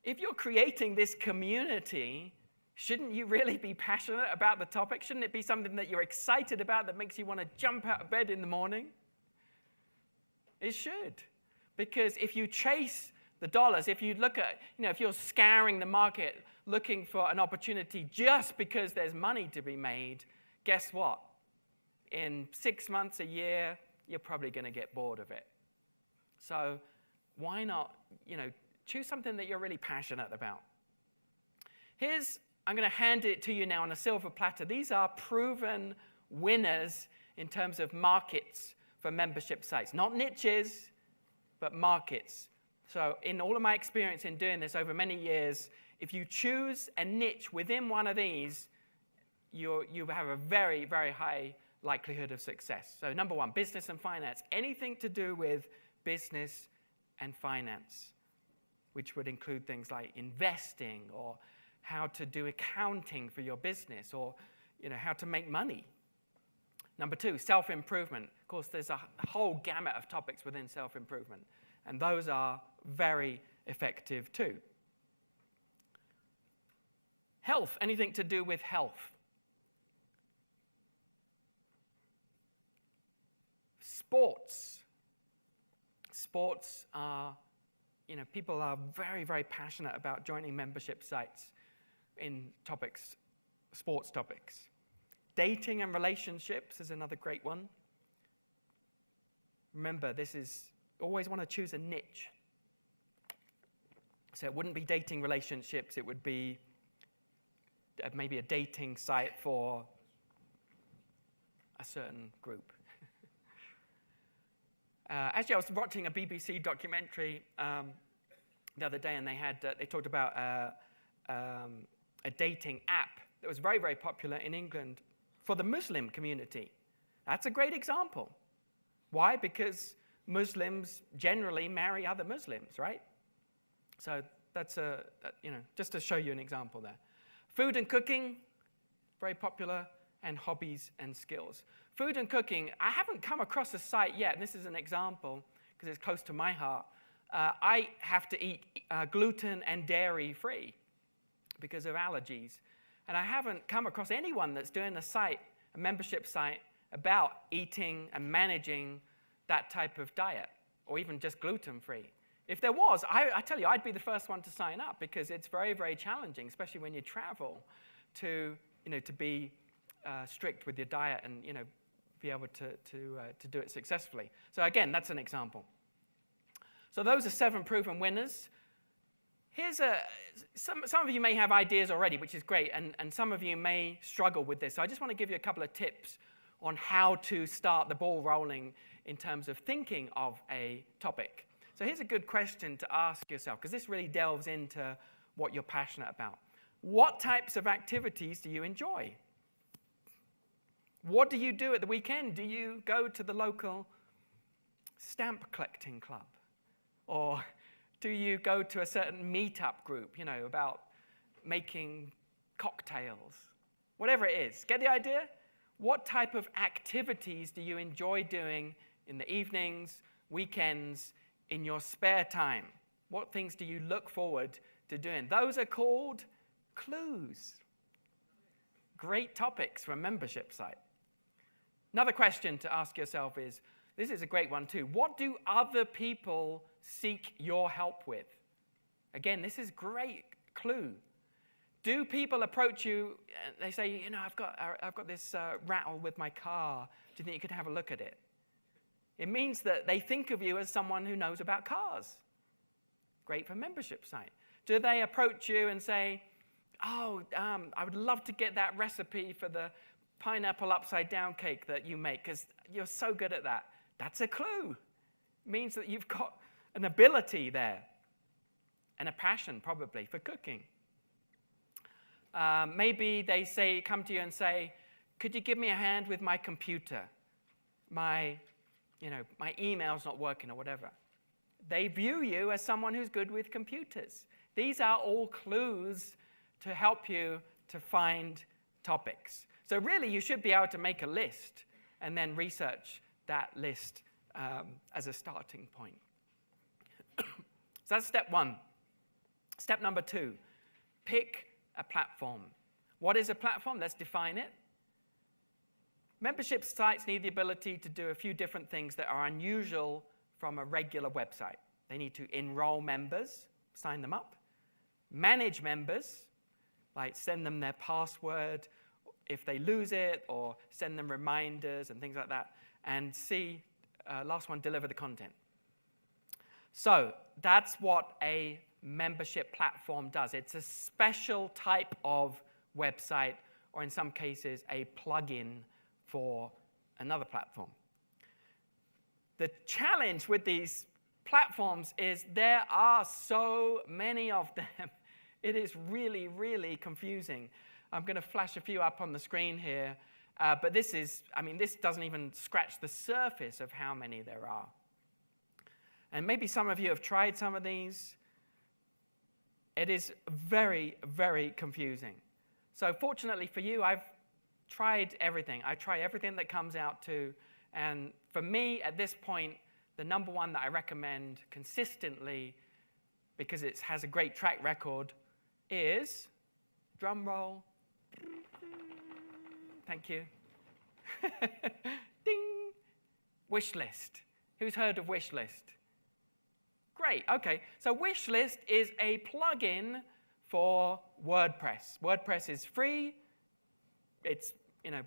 If you're creating this community, shouldn't you really be passionate about the topic? Shouldn't it be something that you're excited about that makes you want to jump out of bed in the morning? It should. Because if you chase the dollars, if you look at, if you're scouring the market looking for an opportunity just because there's money to be made, guess what? In 6 months, a year, you're probably going to get bored of it. So why not, choose something that you're really passionate about. I'm going to hand it to you now on a silver platter. These are proven winners in terms of markets for membership sites. Not niches, but markets. So in all of my experience in doing this over many years, if you choose a niche within one of these, you have a very, very high likelihood of success. So number 1, business and finance. Anything to do with business and finance, which would include things like investing or how to do accounting for your business or how to make money. Number 2, self-improvement. Of course, there's a whole gamut of topics within self-improvement, and those are very effective too. Health, anything to do with health. Sports. Sports are, people are very, very passionate about joining membership sites in topics, sports topics. Dating and relationships is another great one. Remember, always want to choose a niche. So it wouldn't be dating relationships, it would be maybe a dating site for a certain group. Actually, I was watching a BBC documentary the other day, and they talked about a dating app that was very, very popular in England for the Muslim community. That's a great example. Why? Because Muslims generally marry other Muslims, right? So just to show you an example there. Food and cooking, very popular, and hobbies and skills. Food and cooking, I haven't come across a site yet, and this is an example because it's close to my heart. I have to eat gluten and dairy free because of allergies. And I haven't come across anyone that's doing a membership site about eating and managing that type of diet, or even just gluten-free. If there was, I tell you, I'd be the first one to sign up because it's very, very challenging, especially when you travel, to be strict with your diet and be able to do it successfully. So again, that's an example. So those are 7 proven winners. Here's some of you may have ideas already, which is great, and some of you may struggle with this. So I just want to give you a couple of tips on how to start the ball rolling in terms of thinking of a topic. So here's a good question to ask yourself, because this really delves into what you're passionate about. What types of activities do you enjoy? What do you do at the weekend? Do you go to the local stamp collecting club? Or do you go to a certain meetup group, about making cocktails? Whatever it is. Get the idea? What type of activities do you enjoy doing in the evenings, weekends, in your spare time? What things do you look forward to doing? Those are called clues. Great topics for a membership site. Another question to ask yourself is, this is a great one too, what do other people seek your help with? Again, this is a great clue. Do people approach you and they say, I've got this rattle with my car. Do you think you could have a look at it? It means that they think of you as someone who knows about cars. Great for membership site. Do they approach you and say, I would love to get that recipe for the pineapple upside down cake that you make because you're so good at that? That's a clue. It means that you've got an ability there and a passion probably for cooking. Maybe they come to you and say, could you give me a hand with my computer? My email's not working or whatever. They view you as someone who's good with computers. These are all clues to help you to find topics. So really, you should be able to make a list and then research that list as a starting point. So that's step 1. Step number 2, pick a platform. What is a platform? Let's define it. Membership sites need the ability to do a few different things that are unusual from a regular website. They need to enroll members, sign them up, manage members, like send them their password if they lose it, or send them reminders and things like that, and last one, deliver the content. So that's what a membership platform does. It's a special type of website, or in some cases, a plugin for another platform. The challenge with these platforms is there are so many of them. It is really, really confusing. I'm going to flash a few up on the screen here, but this doesn't even scratch the surface of how many there are. And maybe some of you have tried some of these. It is very, very confusing. So fortunately for you, I've tried everything. I try everything that comes out too. And for me, at this point, the number one that I recommend consistently, because it has a great track record, is, drum roll, thank you, ding, Wishlist. Who's heard of Wishlist? Great, okay. So Wishlist is a plugin for WordPress. WordPress is free. It's, a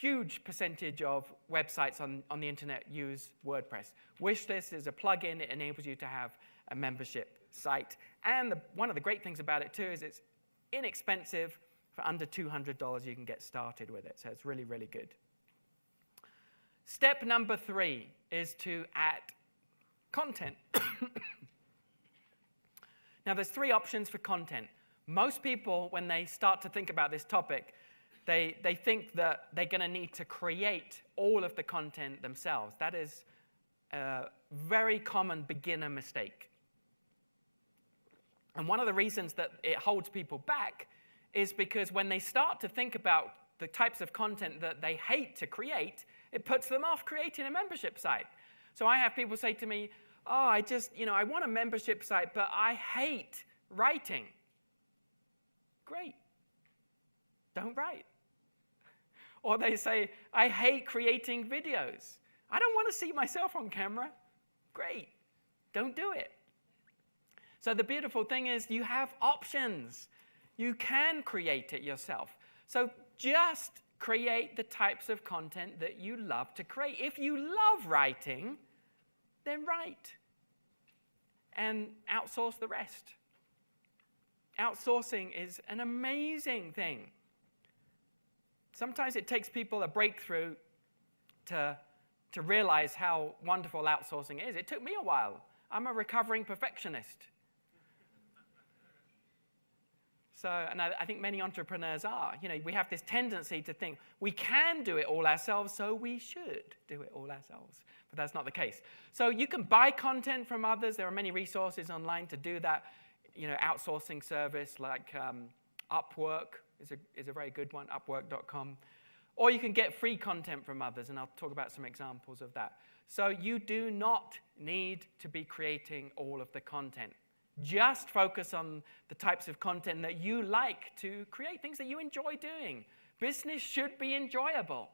huge percentage of websites on the internet use WordPress. Wishlist is a plugin. It enables you to have a membership site. And one of the great things about it, too, is it's inexpensive. For under $200, you can get started with it. So it's really, really good. Step number 3 is to add content. Now, there's 3 options for content. Most people, when they start to think about this topic, they think that they're going to need to create all of the content themselves. That is a very common beginner mistake. And one of the reasons that it holds people back is because when they start to think about the types of content that they hate to create, it puts them off creating a membership site. So I have people say to me, oh, I want a membership site, but I hate writing. Great. Don't write. Or they say, I hate creating videos. I don't want to see myself on camera. Great. Don't do it. So the beautiful thing is you have options. You can create it yourself. So just create the types of content that you love to create. If you love writing, then write. And outsource the rest. Outsourcing is an amazing thing. Sometimes it takes people a breakthrough to realize how wonderful outsourcing is. It took me a while. I'm a recovering perfectionist. So, and I think many entrepreneurs are. We have this tendency to think we can do it all ourselves, so we should do it all ourselves. But that's not the case. So you can buy content from others. There are many resources online to do that. Outsourcing service like Upwork is a very good one, upwork.com. Or you can get free content from others, and I'll talk about some examples of that. So you do not need to be creating all of the content. Just focus on the types of content that you like to create, things that you enjoy doing. Business should be enjoyable,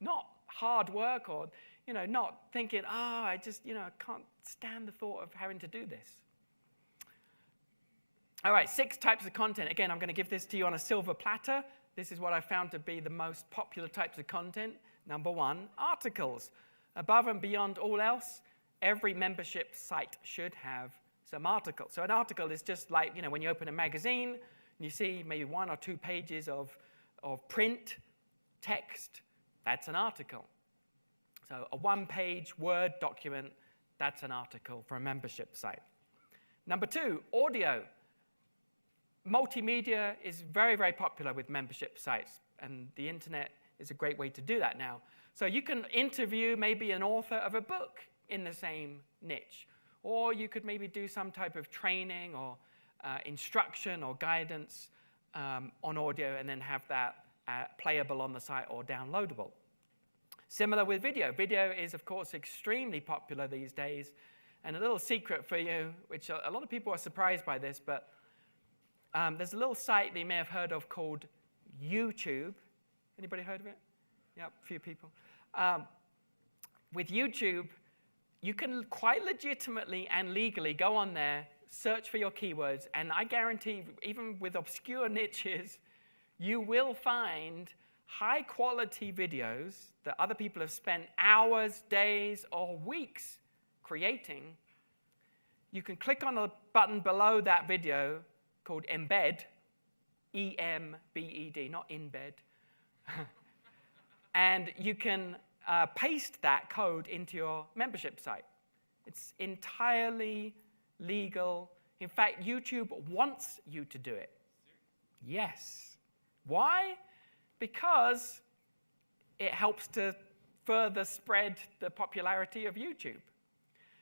not hard work or, not thinking, I can't stand the thought of having to do this. All right, 6 types of content. Again, I'm going to give this to you on a silver platter. This is what I found to be the most popular types of content. Number 1, articles. Above and beyond all else, every membership site should have some articles. So an article is just like, when you open a magazine, and you see maybe 1 or 2 pages of print text, that's an article. So a 1-page Word document, that's an article for a membership site. Number 2, audio. Multimedia is very, very popular with membership sites, and the internet is a great way to do that now. So you can interview maybe an author of a book in the same niche, or you could maybe do some type of training or instruction or guidance on audio and then have that playable on the site or downloadable. Similar with video. Video is, of course, extremely popular these days. And a little secret for you, which a lot of people are surprised by this, but there's a little site that you may have heard of called YouTube. Anybody heard of it? Yeah, a few people. With YouTube, you can quite legitimately and legally go on there, search for your keywords, and I guarantee, even with obscure niches, you will find high-quality videos that other people have spent hours, days, or weeks creating. You can click on a button below that video called Embed, E-M-B-E-D, not in bed. And you can paste that code into your membership site. It's entirely legal. In fact, YouTube wants you to do it. Yes. Why? Because it helps to further spread the popularity of YouTube.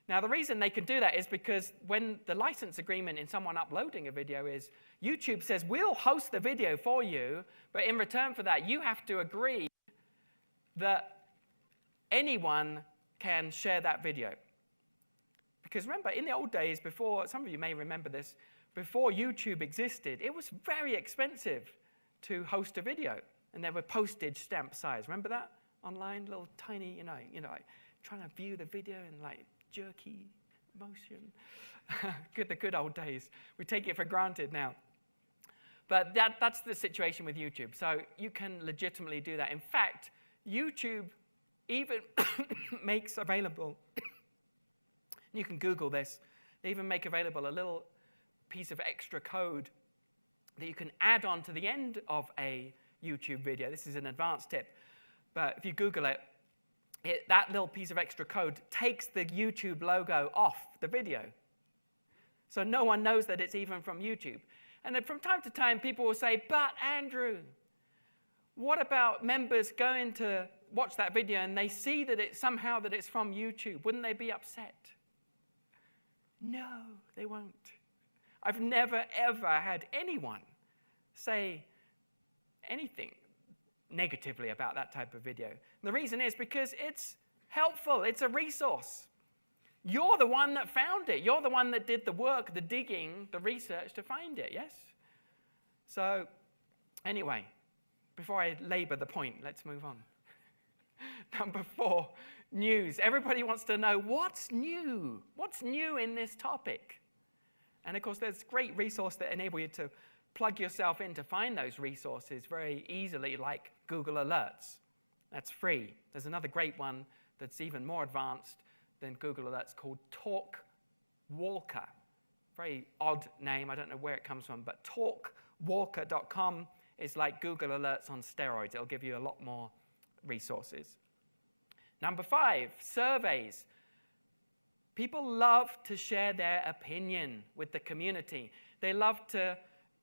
Now, the reason they can do that is because when the license agreement in someone uploading a video is, YouTube says, we'll host the video for you, but in return for that, you have to agree that anyone can share that video. Because remember, in the old days, before, some of you may remember this, before YouTube existed, it was very expensive to host a video. And there were postage stamp size. Remember that? Online, little tiny, like trying to view the video in like jerky motion. The good old days. We take it for granted now. But that's the situation with YouTube. So you can legitimately do that. In fact, YouTube even makes available, you can Google this, they even make available a little piece of extra code that you can add on to the end of a YouTube video. This is an advanced tip. But if you Google it, that little piece of extra code takes the YouTube logo off the video. So no one knows that it's even from YouTube. And then from time to time, people will say, but Andrew, what about members going to watch that video and they see that it's somehow that it's from YouTube? Wouldn't they be upset? No, they won't. I've never, ever had anyone say anything negatively about that type of video. And the reason is because it's helpful. It's a resource. You're the one that found it. You're the one that did the work, the digging, the research to find it, yes? So anyway, before I labor the point, let's move on. Number 4, news. Everybody wants to know what's new. What's new in this topic? And of course, there's great resources that enable you to plug yourself in to find those resources very easily, like Google Alerts. That's free. There's another great one that's even more advanced than Google Alerts called TalkWalker. Very odd name. I don't know where it comes from, but TalkWalker.com is like Google Alerts on steroids. It'll give you a lot more resources. Number 5, surveys. People love to share their opinion with the community. They love to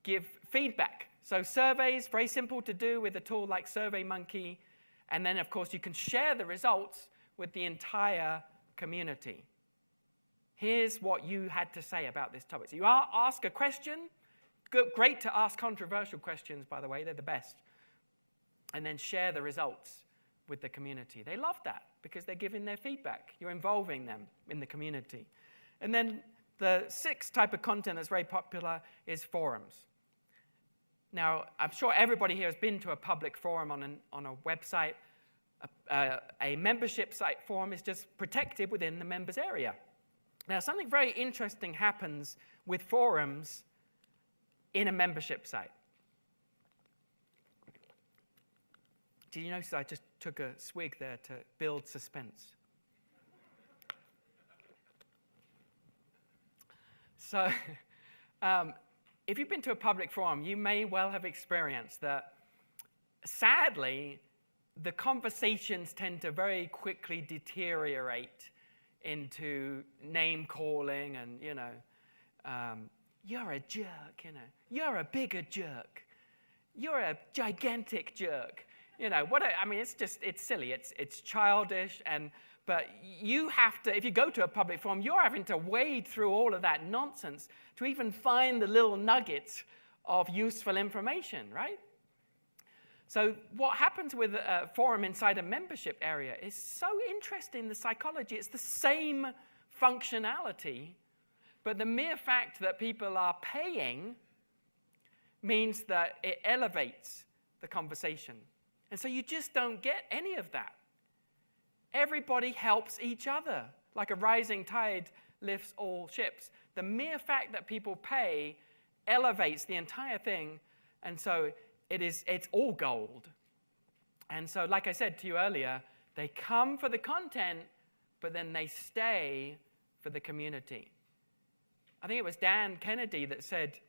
give feedback. So surveys, very simple to do with a tool like SurveyMonkey. And then, of course, you can share the results with the entire community. Here's what you had to say about this topic. So you ask a question. Great to ask controversial questions, by the way. They're the best. And then share the results with the community. They love that because they're giving their feedback. You're involving them in the community. And then the 6th type of content that's very popular is forums. Now, I'm sure everybody here has been to a public forum on a website. A membership site forum is just protected within the members area. Now, something very interesting happens with forums in a membership site. Did you notice I just took a swig there to build suspense? So, if you've been to a public forum, you may well have experienced that, sadly, the conversations tend to very quickly deteriorate into name-calling and, you're a jerk, you're a bigger jerk, you're a gigantic jerk. It's silly, it's childish, but you have to, if you go to a public forum, you're having to wade through all of that nonsense to even find the little nuggets of useful information, right? So what happens with a forum inside a membership area is so interesting, the psychology. It's the same functionality, but the mere fact that people are paying means that it elevates the conversation. And so you just don't get any of that. Everybody helps each other. Like a rising tide lifts all ships. The mere fact that people pay elevates the entire thing, and so it's all gold. And so, like I said to you earlier, they come for the content, but then they stay for the community. I think it was Dan Kennedy that said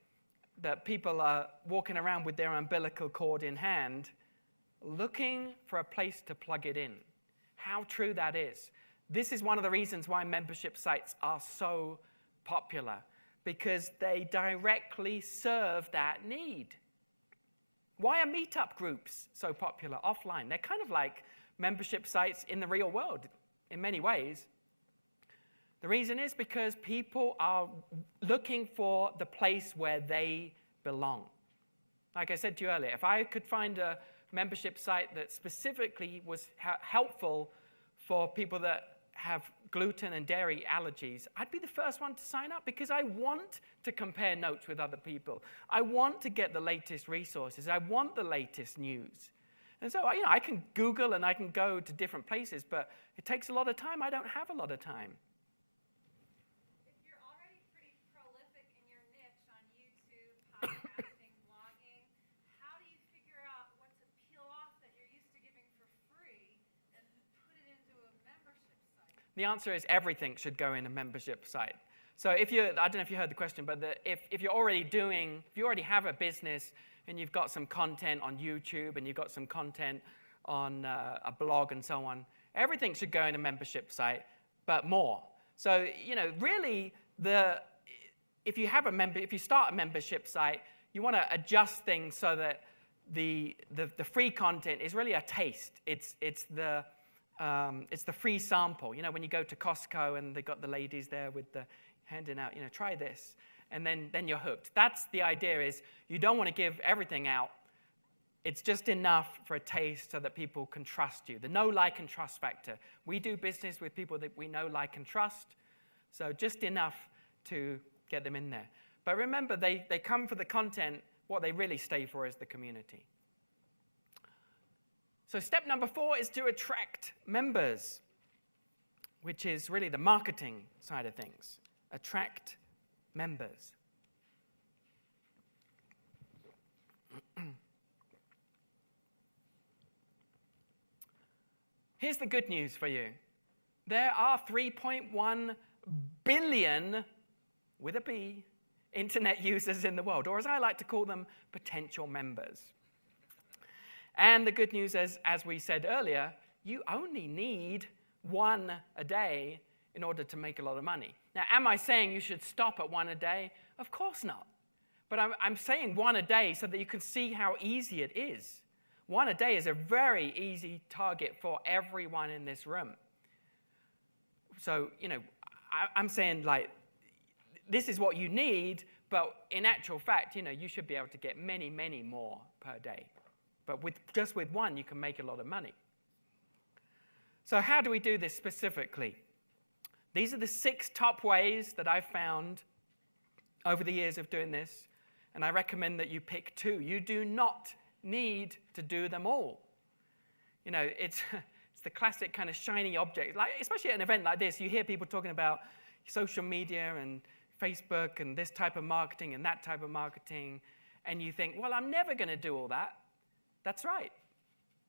that people are walking around with their umbilical cord in hand, looking for a place to plug it in. How true that is. This is one of the reasons why membership sites are so popular, because they directly serve that need. Why are meetup groups so popular offline? They're kind of like membership sites in the real world in many ways. The reason is because people are looking for the place where they belong. Like I said to you earlier, if I could find a membership site that specifically was helpful for people that have gluten and dairy allergies, I'd be the first one to sign up because I want to compare notes with other people. I want to get the latest resources. I want the latest news. And so, I can Google and I can go to different places, but it takes a lot of time. I don't have a lot of time. If you're already pretty prolific in your niche on YouTube, podcasting, blogging, how do you figure out what to peel off that you're used to giving for free and put it into a membership site? The answer is everything should go in a membership site. So I don't know if you heard the question, but if you already have a business and you've got some content on YouTube and you've got some content on a blog and so on, everything should go in a membership site, but more. So, really, if you start a membership site, you want to adjust things so that the free content is really a taste. It's the free sample. When you go to Costco and they've got the ladies there with the handing out, try this. and then you're hooked. That's the idea, is you don't want to give everything out. It's just enough for a taste so that people can trust you. The know, like, and trust factor. We do business with people that we know, like, and trust, so just enough to get them in there. But remember, they come for the content. What they really stay for is the community. So step number 4 is to attract members, which is really the marketing side of things. Attract members. Here's the good news for you. There are 3.1 billion, with a B, internet users in the world, or as I like to call them, potential members. And the good news is, as we said earlier, you only need 1 a day in order to make a lot of money. Now, am I saying you should stop at 1 a day? Of course not. But I'm saying 1 a day so that you can see how easy it is. 1 a day is a very easy target for everyone in this room. So, I'm saying, like, this is what you need, but in actual fact, you should be able to get many, many more per day. But just with 1, you can make a lot of money. So how do we do this specifically? These are the 6 top ways that I've found over the years of doing this, and I recommend that you pick 2. You do not need to do them all. It's the classic kind of shiny object. Like, especially at an event like this, you hear people talking about social media and Facebook and this type of marketing and that type of marketing, and you think, well, I'm never going to do all that. That's right,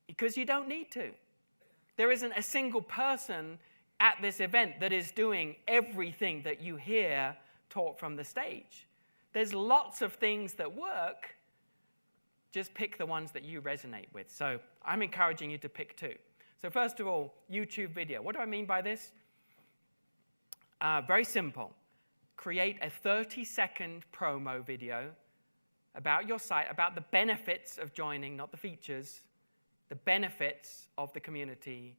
because you don't need to. There isn't a single person at this event that is doing everything that you hear taught from the stage. There's lots of things that work. Just pick the ones that you resonate with. So I'm encouraging you to pick 2. So first of all, YouTube video. What do I mean by this? Very simple. Create a 30-second promo video about your site, about the benefits of joining, not the features, the benefits of the community.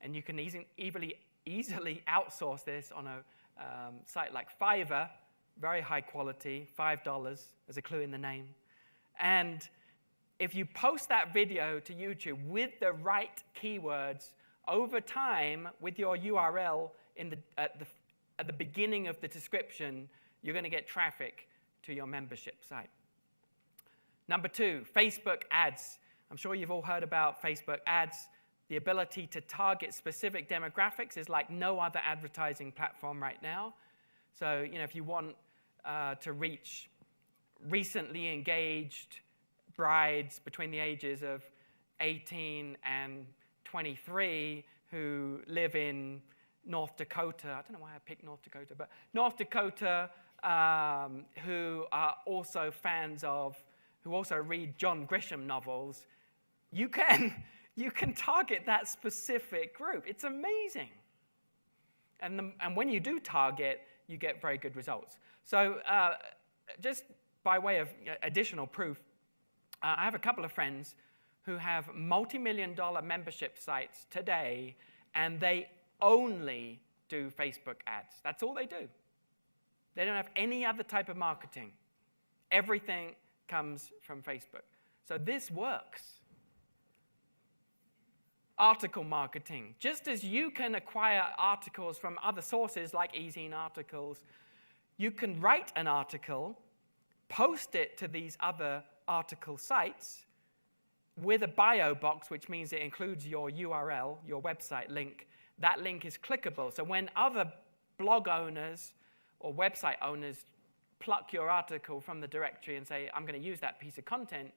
And you can easily outsource this on a site like Fiverr, very high quality, $5, as a clue in the name. And if you post that video to YouTube with the right keywords over time with your URL at the beginning of the description, you're going to get traffic to your membership site. Number 2, Facebook ads. I'm sure you've all heard about Facebook ads. The ability to target specific demographics is like no other advertising platform right now. So, if you want to reach recently engaged brides between the ages of 18 and 23 who live in North Dakota. I don't know why I picked North Dakota, but North Dakota, who are also fans of, who also read John Grisham novels, you can target that specific group. It's amazing. And when you do target, you get very good results. So just by way of additional proof, I have a couple of friends who have multi-million-dollar membership sites today, and they only do Facebook ads. That's all they do. They don't have any other type of marketing. Everything comes from Facebook. So this works. Article marketing. Just as you can acquire articles from other sources like eZine articles, you can write an article, post it to these other article sites with a bio box, which means it includes your URL, your website link. That link is clickable. So when other blog owners or website owners pluck your article from the directory and say, I'm going to use that piece of content,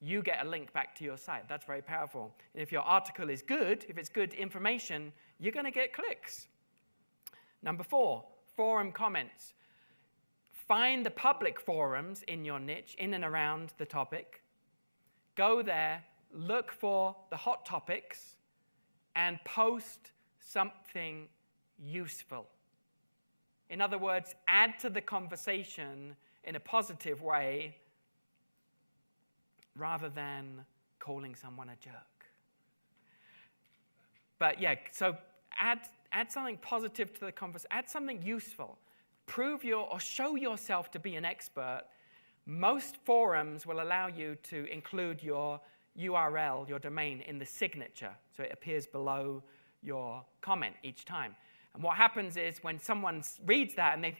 you get a link back to your site. That's very powerful. And if your article is good, if it's good information, you're going to get clicks. Number 4, forum comments. Find the public forums in your niche, in and around the topic. Go there, look for the hot topics, and post something useful. In other words, add to the conversation in a positive way rather than calling someone a jerk. But yeah, so add something positive to the conversation. Add something useful. or show yourself to be an expert, most forums will allow you to include your URL, your domain, in the signature, so it appears below your comment each time. And what happens is when someone reads that and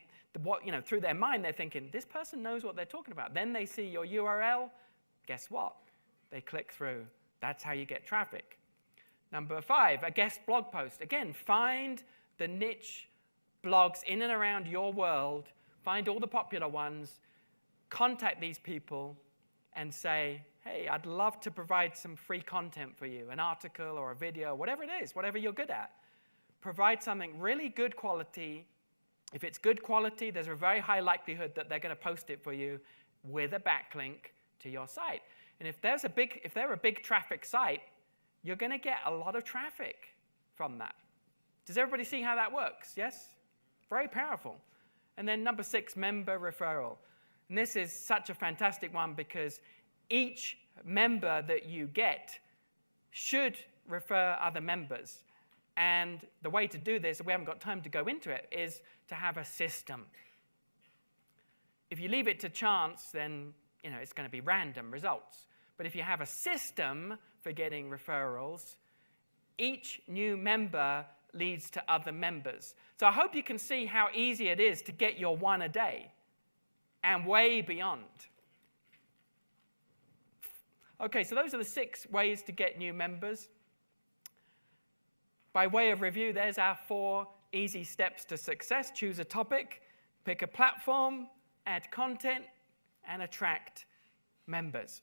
through their mind they're thinking, this person knows what they're talking about. Then they see your URL. Guess what? They click through. That's how you get traffic. Number 5, a guest blog post. Again, find the niche blogs in and around your world. Find all the popular ones. Contact these people and say, hey, I'd love to provide some free content for you, an article or a video, whatever it is, whatever you're good at. Provide something really good quality. If it's good quality, there's a very high likelihood that they're going to post it for you with a backlink to your site. And if they're a big traffic site, you're going to get a lot of traffic from that. Does everybody see how that works? Yes? Very powerful. And then number 6, member referral. And this is such a fantastic one because each member that you get should refer other members. And the way to do this, we haven't got time to go into it, is to have a system. If you leave it to chance, then it's going to be random results. But if you have a system for getting referrals, each new member leads to other members. So I hope you can see how easy it is to get your one a day and way beyond. Okay, so those are the 6 ways to get new members. By way of review, there's our 4 easy steps to success. Choose a topic, pick a platform, add content, and attract members.